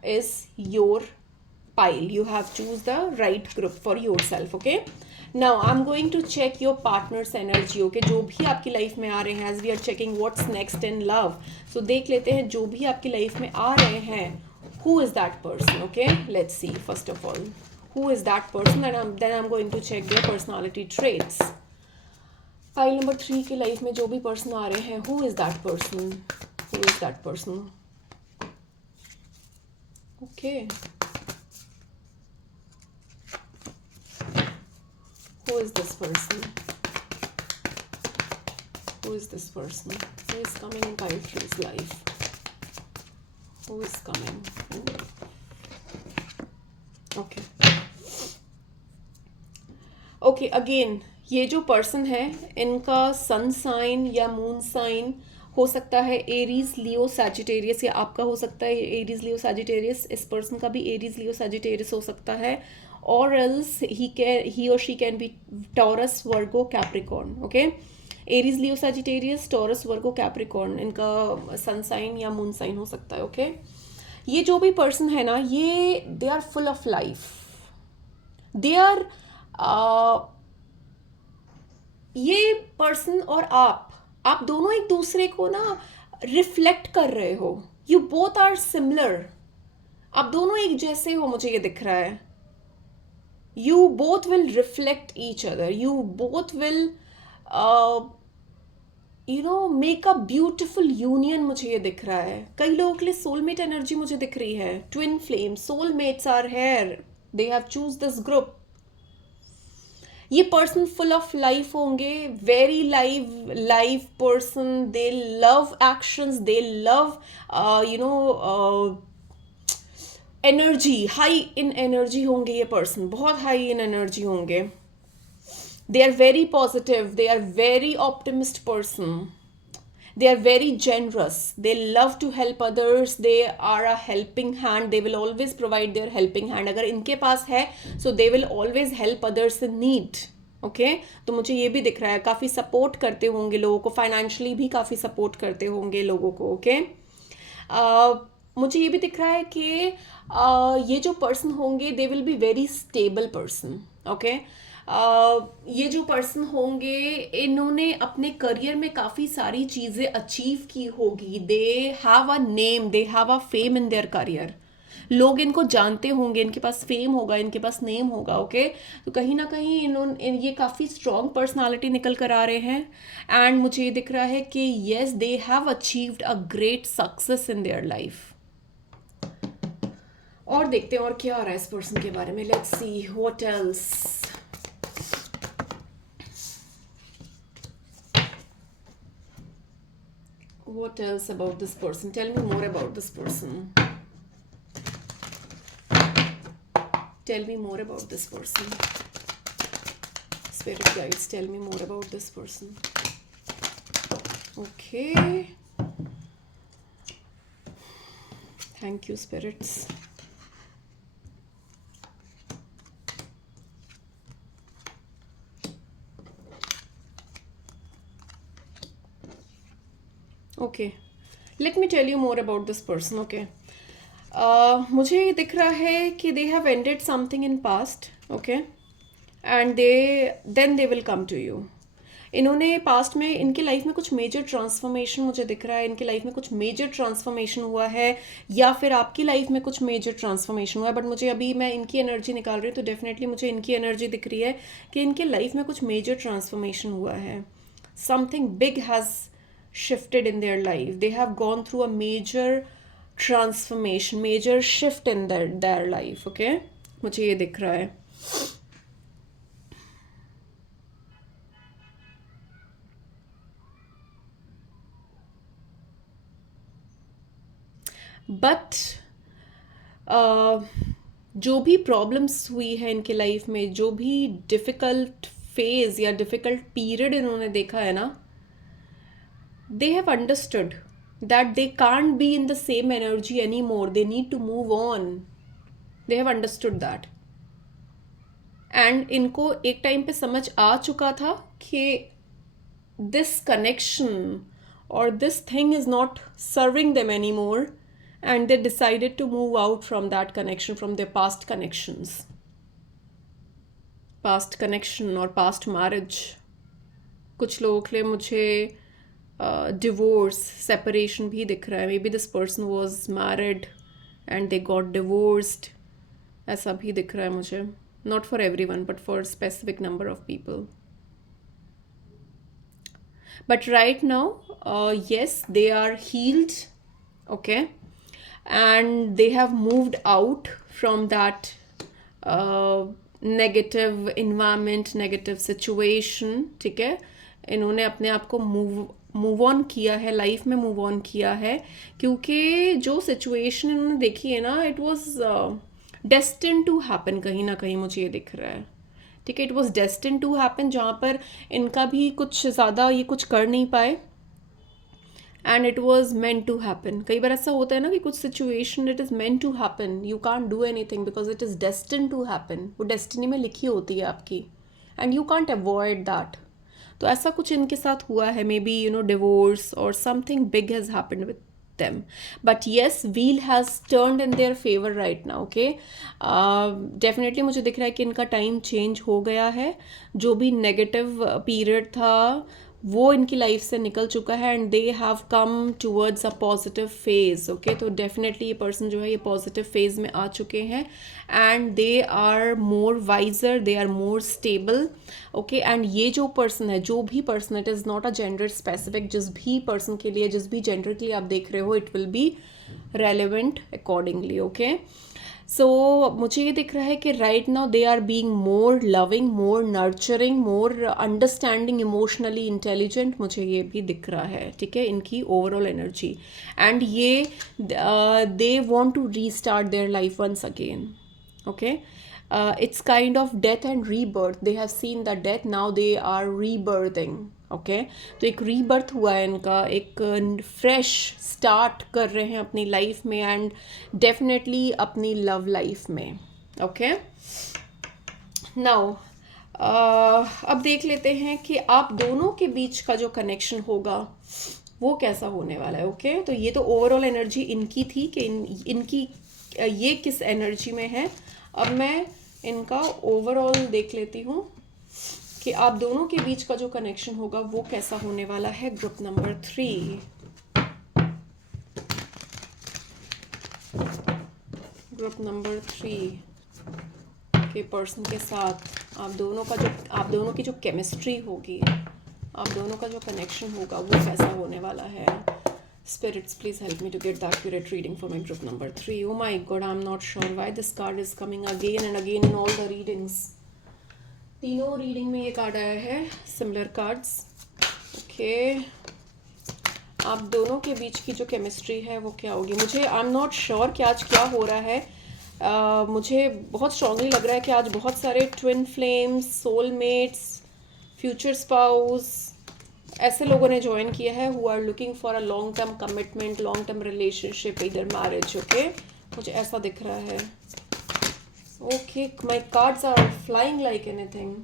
is your pile. You have choose the right group for yourself, okay. Now I'm going to check your partner's energy, okay. जो भी आपकी लाइफ में आ रहे हैं, as we are checking what's next in love, so देख लेते हैं जो भी आपकी लाइफ में आ रहे हैं, who is that person, okay. Let's see first of all who is that person, and then I'm going to check their personality traits. Pile number 3 की लाइफ में जो भी पर्सन आ रहे हैं, who is that person, who is that person, okay. Who is this person? Who is this person? Who is coming in Pile 3's life? Who is coming? Okay. Okay, again, ये जो पर्सन है, इनका सन साइन या मून साइन हो सकता है एरीज, लियो, सैजिटेरियस, या आपका हो सकता है एरीज, लियो, सैजिटेरियस. इस पर्सन का भी एरीज, लियो, सैजिटेरियस हो सकता है, और एल्स ही और she can be taurus, Virgo, Capricorn, okay. Aries, Leo, Sagittarius, taurus, Virgo, Capricorn, इनका सन साइन या मून साइन हो सकता है, ओके. ये जो भी पर्सन है ना, ये they are full of life, they are ये पर्सन और आप दोनों एक दूसरे को ना रिफ्लेक्ट कर रहे हो, यू बोथ आर सिमिलर, आप दोनों एक जैसे हो, मुझे ये दिख रहा है। You both will reflect each other, you both will make a beautiful union, मुझे ये दिख रहा है। कई लोगों के लिए सोलमेट एनर्जी मुझे दिख रही है, twin flame, soulmates are here, they have choose this group. ये पर्सन फुल ऑफ लाइफ होंगे, very live person, they love actions, they love energy, high in energy होंगे ये पर्सन, बहुत हाई इन एनर्जी होंगे। They are very positive, they are very optimist person, they are very generous, they love to help others, they are a helping hand, they will always provide their helping hand, अगर इनके पास है so they will always help others in need। Okay तो मुझे ये भी दिख रहा है, काफ़ी सपोर्ट करते होंगे लोगों को, फाइनेंशियली भी काफ़ी सपोर्ट करते होंगे लोगों को। ओके मुझे ये भी दिख रहा है कि ये जो पर्सन होंगे दे will be very stable person. Okay ये जो पर्सन होंगे इन्होंने अपने करियर में काफ़ी सारी चीज़ें अचीव की होगी, they have a name, they have a fame in their career, लोग इनको जानते होंगे, इनके पास फेम होगा, इनके पास नेम होगा। ओके तो कहीं ना कहीं इन्होंने ये काफ़ी स्ट्रॉन्ग पर्सनालिटी निकल कर आ रहे हैं। एंड मुझे ये दिख रहा है कि yes they have achieved a great success in their life. और देखते हैं और क्या आ रहा है इस पर्सन के बारे में। Let's see what else. What else about this person? Tell me more about this person. Tell me more about this person. Spirit guides, tell me more about this person. Okay. Thank you, spirits. Okay let me tell you more about this person. Okay मुझे ये दिख रहा है कि they have ended something in past. Okay and they will come to you. इन्होंने पास्ट में इनके लाइफ में कुछ मेजर ट्रांसफॉर्मेशन मुझे दिख रहा है, इनके लाइफ में कुछ मेजर ट्रांसफॉर्मेशन हुआ है, या फिर आपकी लाइफ में कुछ मेजर ट्रांसफॉर्मेशन हुआ है। बट मुझे अभी मैं इनकी एनर्जी निकाल रही हूँ तो डेफिनेटली मुझे इनकी एनर्जी दिख रही है कि इनके लाइफ में कुछ मेजर ट्रांसफॉर्मेशन हुआ है। Something big has shifted in their life, they have gone through a major transformation, major shift in their life। okay मुझे ये दिख रहा है। बट जो भी प्रॉब्लम्स हुई है इनके लाइफ में, जो भी डिफ़िकल्ट फेज़ या डिफ़िकल्ट पीरियड इन्होंने देखा है ना, they have understood that they can't be in the same energy anymore, they need to move on, they have understood that। and इनको एक टाइम पे समझ आ चुका था कि this connection or this thing is not serving them anymore, and they decided to move out from that connection, from their past connections, past connection or past marriage। कुछ लोगों के लिए मुझे डिवोर्स, सेपरेशन भी दिख रहा है। Maybe this person was married and they got divorced, ऐसा भी दिख रहा है मुझे। Not for everyone but for specific number of people. But right now yes they are healed. Okay and they have moved out from that negative environment, negative situation. ठीक है इन्होंने अपने आप को मूव ऑन किया है, लाइफ में मूव ऑन किया है, क्योंकि जो सिचुएशन इन्होंने देखी है ना, it was destined to happen. कहीं ना कहीं मुझे ये दिख रहा है। ठीक है it was destined to happen, जहाँ पर इनका भी कुछ ज़्यादा ये कुछ कर नहीं पाए, and it was meant to happen. कई बार ऐसा होता है ना कि कुछ situation it is meant to happen, you can't do anything because it is destined to happen. वो डेस्टिनी में लिखी होती है आपकी, and you can't avoid that. तो ऐसा कुछ इनके साथ हुआ है। मे बी डिवोर्स और something big has happened them. But yes, wheel has turned in their favor right now. Okay, definitely मुझे दिख रहा है कि इनका टाइम चेंज हो गया है. जो भी नेगेटिव पीरियड था वो इनकी लाइफ से निकल चुका है and they have come towards a positive phase. Okay, तो डेफिनेटली ये पर्सन जो है ये पॉजिटिव फेज में आ चुके हैं and they are more wiser, they are more stable. Okay, and ये जो पर्सन है, जो भी person, it is not a gender specific, जिस भी पर्सन के लिए, जिस भी जेंडर के लिए आप देख रहे हो, it will be relevant accordingly. Okay, so मुझे ये दिख रहा है कि right now they are being more loving, more nurturing, more understanding, emotionally intelligent. मुझे ये भी दिख रहा है. ठीक है, इनकी ओवरऑल एनर्जी. एंड ये they want to restart their life once again. Okay, it's kind of death and rebirth. They have seen the death, now they are rebirthing. Okay, तो एक रीबर्थ हुआ है इनका, एक फ्रेश स्टार्ट कर रहे हैं अपनी लाइफ में एंड डेफिनेटली अपनी लव लाइफ में. ओके, नाउ अब देख लेते हैं कि आप दोनों के बीच का जो कनेक्शन होगा वो कैसा होने वाला है. ओके, तो ये तो ओवरऑल एनर्जी इनकी थी कि इनकी ये किस एनर्जी में है. अब मैं इनका ओवरऑल देख लेती हूँ कि आप दोनों के बीच का जो कनेक्शन होगा वो कैसा होने वाला है. ग्रुप नंबर 3, ग्रुप नंबर 3 के पर्सन के साथ आप दोनों की जो केमिस्ट्री होगी, आप दोनों का जो कनेक्शन होगा वो कैसा होने वाला है. Spirits, please help me to get the accurate reading for my group number 3. Oh my God, I'm not sure why this card is coming again and again in all the readings. तीनों रीडिंग में ये कार्ड आया है, सिमिलर कार्ड्स. ओके, आप दोनों के बीच की जो केमिस्ट्री है वो क्या होगी. मुझे आई एम नॉट श्योर कि आज क्या हो रहा है. मुझे बहुत स्ट्रांगली लग रहा है कि आज बहुत सारे twin flames, soulmates, future spouse, ऐसे लोगों ने ज्वाइन किया है who are looking for a long term commitment, long term relationship, इधर मैरिज. ओके, मुझे ऐसा दिख रहा है. Okay, my cards are flying like anything.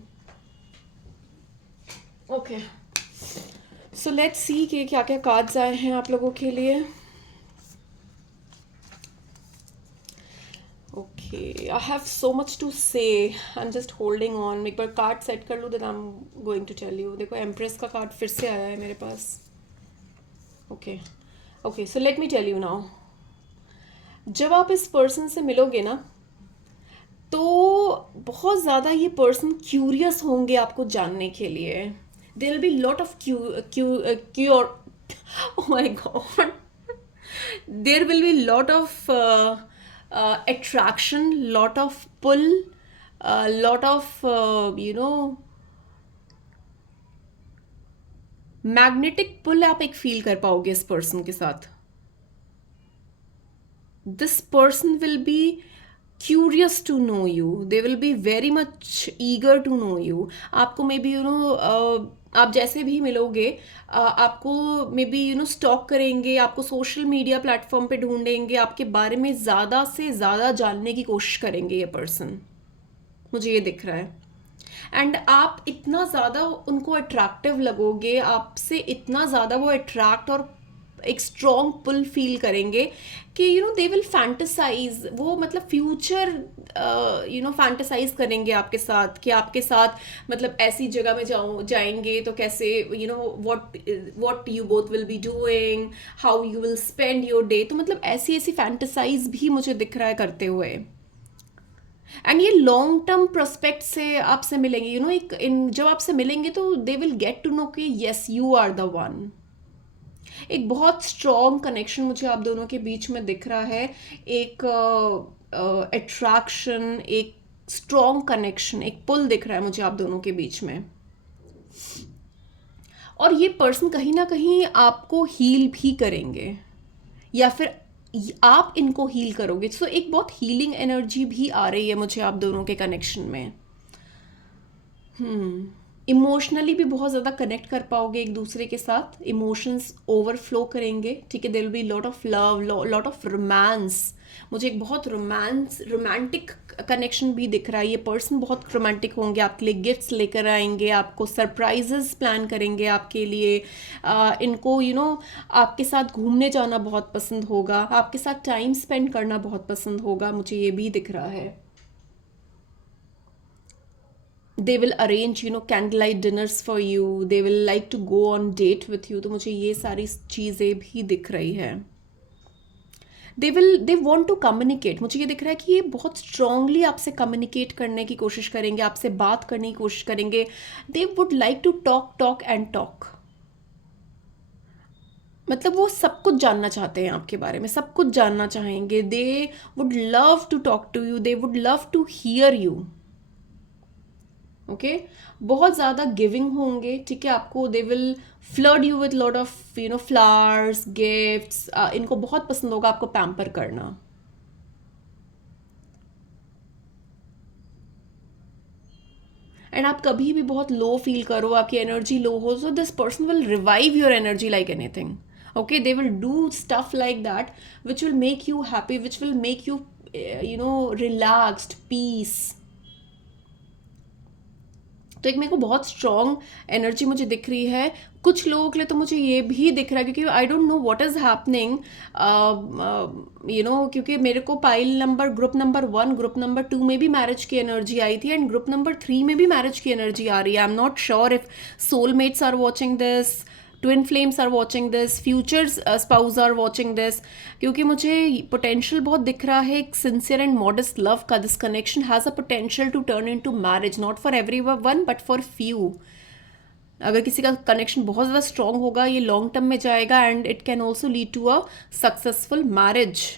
Okay, so let's see कि क्या क्या कार्ड्स आए हैं आप लोगों के लिए. Okay, I have so much to say, I am just holding on. एक बार कार्ड सेट कर लूँ then I am going to tell you. देखो, एम्प्रेस का कार्ड फिर से आया है मेरे पास. Okay okay, so let me tell you now. जब आप इस पर्सन से मिलोगे ना तो बहुत ज़्यादा ये पर्सन क्यूरियस होंगे आपको जानने के लिए. There will be lot of cure oh my god, there will be lot of attraction, lot of pull, lot of magnetic pull आप एक फील कर पाओगे इस पर्सन के साथ. This person will be curious to know you, they will be very much eager to know you. आपको मे बी आप जैसे भी मिलोगे आपको मे बी स्टॉक करेंगे, आपको सोशल मीडिया प्लेटफॉर्म पे ढूंढेंगे, आपके बारे में ज़्यादा से ज़्यादा जानने की कोशिश करेंगे ये पर्सन. मुझे ये दिख रहा है. एंड आप इतना ज़्यादा उनको अट्रैक्टिव लगोगे, आपसे इतना ज़्यादा वो अट्रैक्ट और एक स्ट्रॉन्ग पुल फील करेंगे कि दे विल फैंटेसाइज. वो मतलब फ्यूचर फैंटेसाइज करेंगे आपके साथ कि आपके साथ मतलब ऐसी जगह में जाएंगे तो कैसे what you both will be doing, how you will spend your day. तो मतलब ऐसी फैंटेसाइज भी मुझे दिख रहा है करते हुए. एंड ये लॉन्ग टर्म प्रोस्पेक्ट से आपसे मिलेंगे. जब आपसे मिलेंगे तो they will get to know कि yes you are the one. एक बहुत स्ट्रॉन्ग कनेक्शन मुझे आप दोनों के बीच में दिख रहा है. एक अट्रैक्शन, एक स्ट्रॉन्ग कनेक्शन, एक पुल दिख रहा है मुझे आप दोनों के बीच में. और ये पर्सन कहीं ना कहीं आपको हील भी करेंगे या फिर आप इनको हील करोगे. सो एक बहुत हीलिंग एनर्जी भी आ रही है मुझे आप दोनों के कनेक्शन में. इमोशनली भी बहुत ज़्यादा कनेक्ट कर पाओगे एक दूसरे के साथ, इमोशंस ओवरफ्लो करेंगे, ठीक है। There will be lot of love, lot of romance. मुझे एक बहुत रोमांटिक कनेक्शन भी दिख रहा है। ये पर्सन बहुत रोमांटिक होंगे, आपके लिए गिफ्ट्स लेकर आएंगे, आपको सरप्राइजेस प्लान करेंगे आपके लिए। इनको आपके साथ घूमने जाना बहुत पसंद होगा, आपके साथ टाइम स्पेंड करना बहुत पसंद होगा, मुझे ये भी दिख रहा है। they will arrange candlelight dinners for you, they will like to go on date with you। तो मुझे ये सारी चीज़ें भी दिख रही है। they want to communicate। मुझे ये दिख रहा है कि ये बहुत स्ट्रांगली आपसे कम्युनिकेट करने की कोशिश करेंगे, आपसे बात करने की कोशिश करेंगे। they would like to talk and talk। मतलब वो सब कुछ जानना चाहते हैं आपके बारे में, सब कुछ जानना चाहेंगे। They would love to talk to you, they would love to hear you. Okay बहुत ज़्यादा गिविंग होंगे, ठीक है। आपको they will flood you with lot of flowers, gifts. इनको बहुत पसंद होगा आपको पैम्पर करना। एंड आप कभी भी बहुत लो फील करो, आपकी एनर्जी लो हो, so this person will revive your energy like anything. Okay they will do stuff like that which will make you happy, which will make you relaxed, peace. तो एक मेरे को बहुत स्ट्रॉन्ग एनर्जी मुझे दिख रही है। कुछ लोगों के लिए तो मुझे ये भी दिख रहा है, क्योंकि I don't know what is happening, क्योंकि मेरे को pile number group number 1, group number 2 में भी मैरिज की एनर्जी आई थी, एंड ग्रुप नंबर 3 में भी मैरिज की एनर्जी आ रही है। I am not sure if soulmates are watching this, twin flames are watching this, future spouse are watching this, क्योंकि मुझे पोटेंशियल बहुत दिख रहा है एक सिंसियर एंड मॉडेस्ट लव का। This connection has a potential to turn into marriage, not for everyone but for few. अगर किसी का कनेक्शन बहुत ज़्यादा स्ट्रांग होगा, ये लॉन्ग टर्म में जाएगा, and it can also lead to a successful marriage.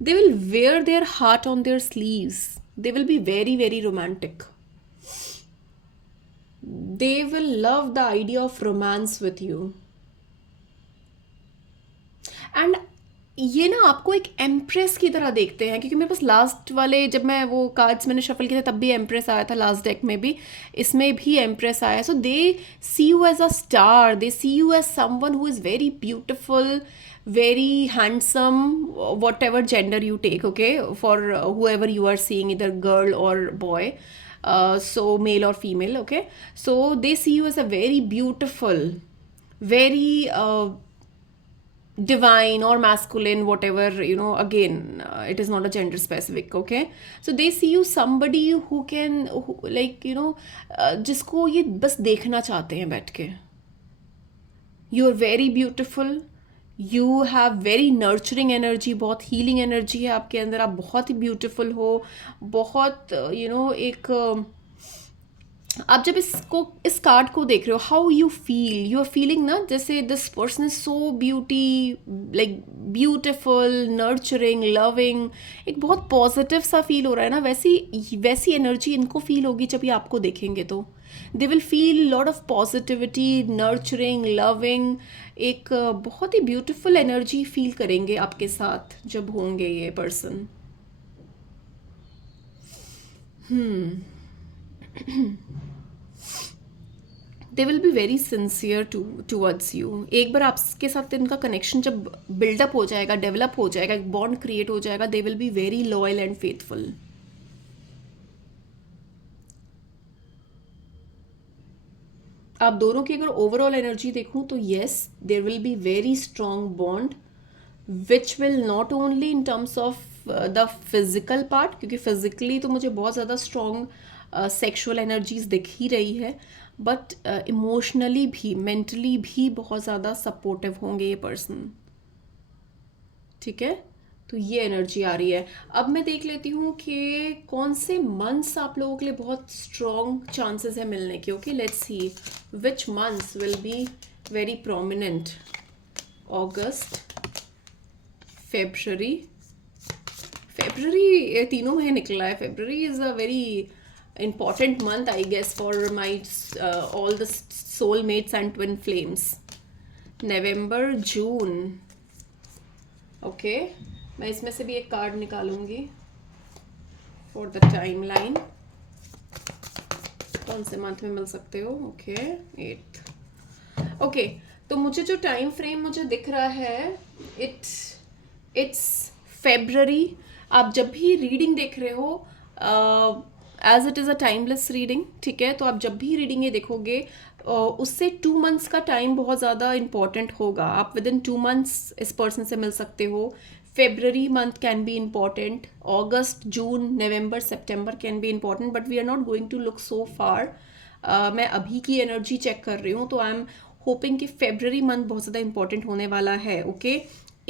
They will wear their heart on their sleeves. They will be very, very romantic. They will love the idea of romance with you. And ये ना आपको एक एम्प्रेस की तरह देखते हैं, क्योंकि मेरे पास लास्ट वाले जब मैं वो कार्ड्स मैंने शफल किए थे तब भी एम्प्रेस आया था, लास्ट डेक में भी, इसमें भी एम्प्रेस आया। So they see you as a star, they see you as someone who is very beautiful, very handsome, whatever gender you take, okay, for whoever you are seeing, either girl or boy, so male or female, okay, so they see you as a very beautiful, very divine or masculine, whatever, again, it is not a gender specific, okay, so they see you somebody who can like जिसको ये बस देखना चाहते हैं बैठ के। you are very beautiful, you have very nurturing energy, बहुत हीलिंग एनर्जी है आपके अंदर, आप बहुत ही ब्यूटिफुल हो, बहुत एक आप जब इस कार्ड को देख रहे हो, how you feel, you are feeling ना जैसे this person is so like beautiful, nurturing, loving, एक बहुत पॉजिटिव सा फील हो रहा है ना, वैसी एनर्जी इनको फील होगी जब ये आपको देखेंगे। तो they will feel lot of positivity, nurturing, loving, एक बहुत ही ब्यूटिफुल एनर्जी फील करेंगे आपके साथ जब होंगे ये person. They will be very sincere towards you. एक बार आपके साथ इनका कनेक्शन जब बिल्डअप हो जाएगा, डेवलप हो जाएगा, एक बॉन्ड क्रिएट हो जाएगा, दे will be very loyal and faithful. आप दोनों की अगर ओवरऑल एनर्जी देखूं तो yes, there will be very strong bond which will not only in terms of the physical part, क्योंकि फिजिकली तो मुझे बहुत ज़्यादा स्ट्रॉन्ग सेक्शुअल एनर्जीज दिख ही रही है, बट इमोशनली भी, मेंटली भी बहुत ज़्यादा सपोर्टिव होंगे ये पर्सन, ठीक है। तो ये एनर्जी आ रही है। अब मैं देख लेती हूँ कि कौन से मंथ्स आप लोगों के लिए बहुत स्ट्रॉन्ग चांसेस है मिलने के। Okay let's C which months will be very prominent. August, February, तीनों में निकला है। February is a very important month, I guess, for my all the soulmates and twin flames. November, June, okay, मैं इसमें से भी एक कार्ड निकालूंगी फॉर द टाइम लाइन। कौन से मंथ में मिल सकते हो? Okay, 8th। ओके, तो मुझे जो टाइम फ्रेम मुझे दिख रहा है, इट्स फेब्ररी। आप जब भी रीडिंग देख रहे हो, as it is a timeless reading, ठीक है, तो आप जब भी रीडिंग ये देखोगे, उससे 2 months का टाइम बहुत ज़्यादा इंपॉर्टेंट होगा। आप विद इन 2 months इस पर्सन से मिल सकते हो। February month can be important, August, June, November, September can be important, but we are not going to look so far. मैं अभी की एनर्जी चेक कर रही हूँ, तो आई एम होपिंग कि फेब्ररी मंथ बहुत ज़्यादा इंपॉर्टेंट होने वाला है। ओके,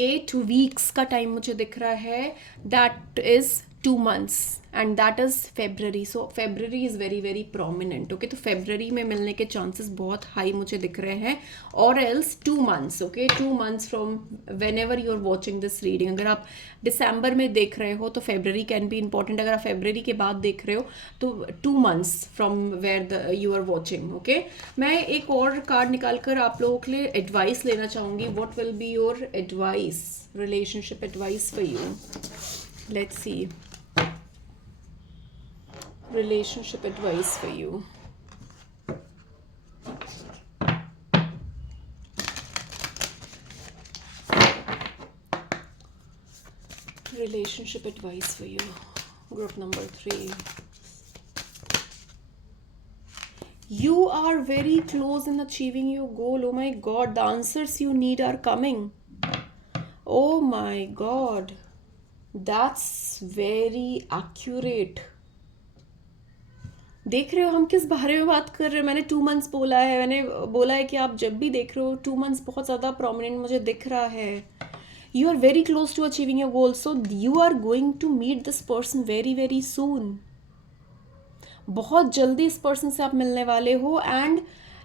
8 weeks का टाइम मुझे दिख रहा है, that is 2 months, and that is February. So February is very very prominent. Okay, तो फेब्ररी में मिलने के चांसेस बहुत हाई मुझे दिख रहे हैं, और else 2 months। Okay, 2 months from whenever you are watching this reading. अगर आप दिसंबर में देख रहे हो तो फेब्ररी कैन बी इंपॉर्टेंट। अगर आप फेब्ररी के बाद देख रहे हो तो 2 months from where the you are watching. Okay, मैं एक और कार्ड निकाल कर आप लोगों के लिए एडवाइस लेना चाहूँगी। What will be your advice, relationship advice for you? Let's see, relationship advice for you. Relationship advice for you, group number 3. You are very close in achieving your goal. Oh my god, the answers you need are coming. Oh my god, that's very accurate. देख रहे हो हम किस बारे में बात कर रहे हैं? मैंने 2 months बोला है, मैंने बोला है कि आप जब भी देख रहे हो 2 months बहुत ज़्यादा प्रोमिनेंट मुझे दिख रहा है। You are very close to achieving your goal, so you are going to meet this person very very soon. बहुत जल्दी इस पर्सन से आप मिलने वाले हो, and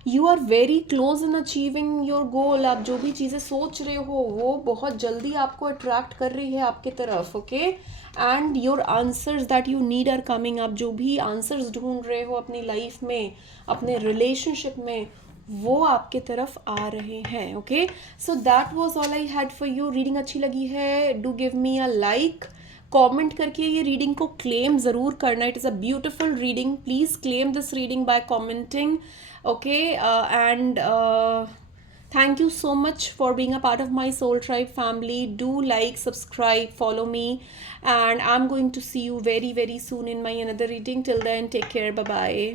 you are very close in achieving your goal. आप जो भी चीज़ें सोच रहे हो वो बहुत जल्दी आपको अट्रैक्ट कर रही है आपकी तरफ। Okay, and your answers that you need are coming. आप जो भी आंसर्स ढूंढ रहे हो अपनी लाइफ में, अपने रिलेशनशिप में, वो आपके तरफ आ रहे हैं। Okay, so that was all I had for you. Reading अच्छी लगी है, do give me a like, comment करके ये रीडिंग को क्लेम ज़रूर करना। It is a beautiful reading, please claim this reading by commenting. Okay, and thank you so much for being a part of my Soul Tribe family. Do like, subscribe, follow me, and I'm going to see you very very soon in my another reading. Till then, take care, bye bye.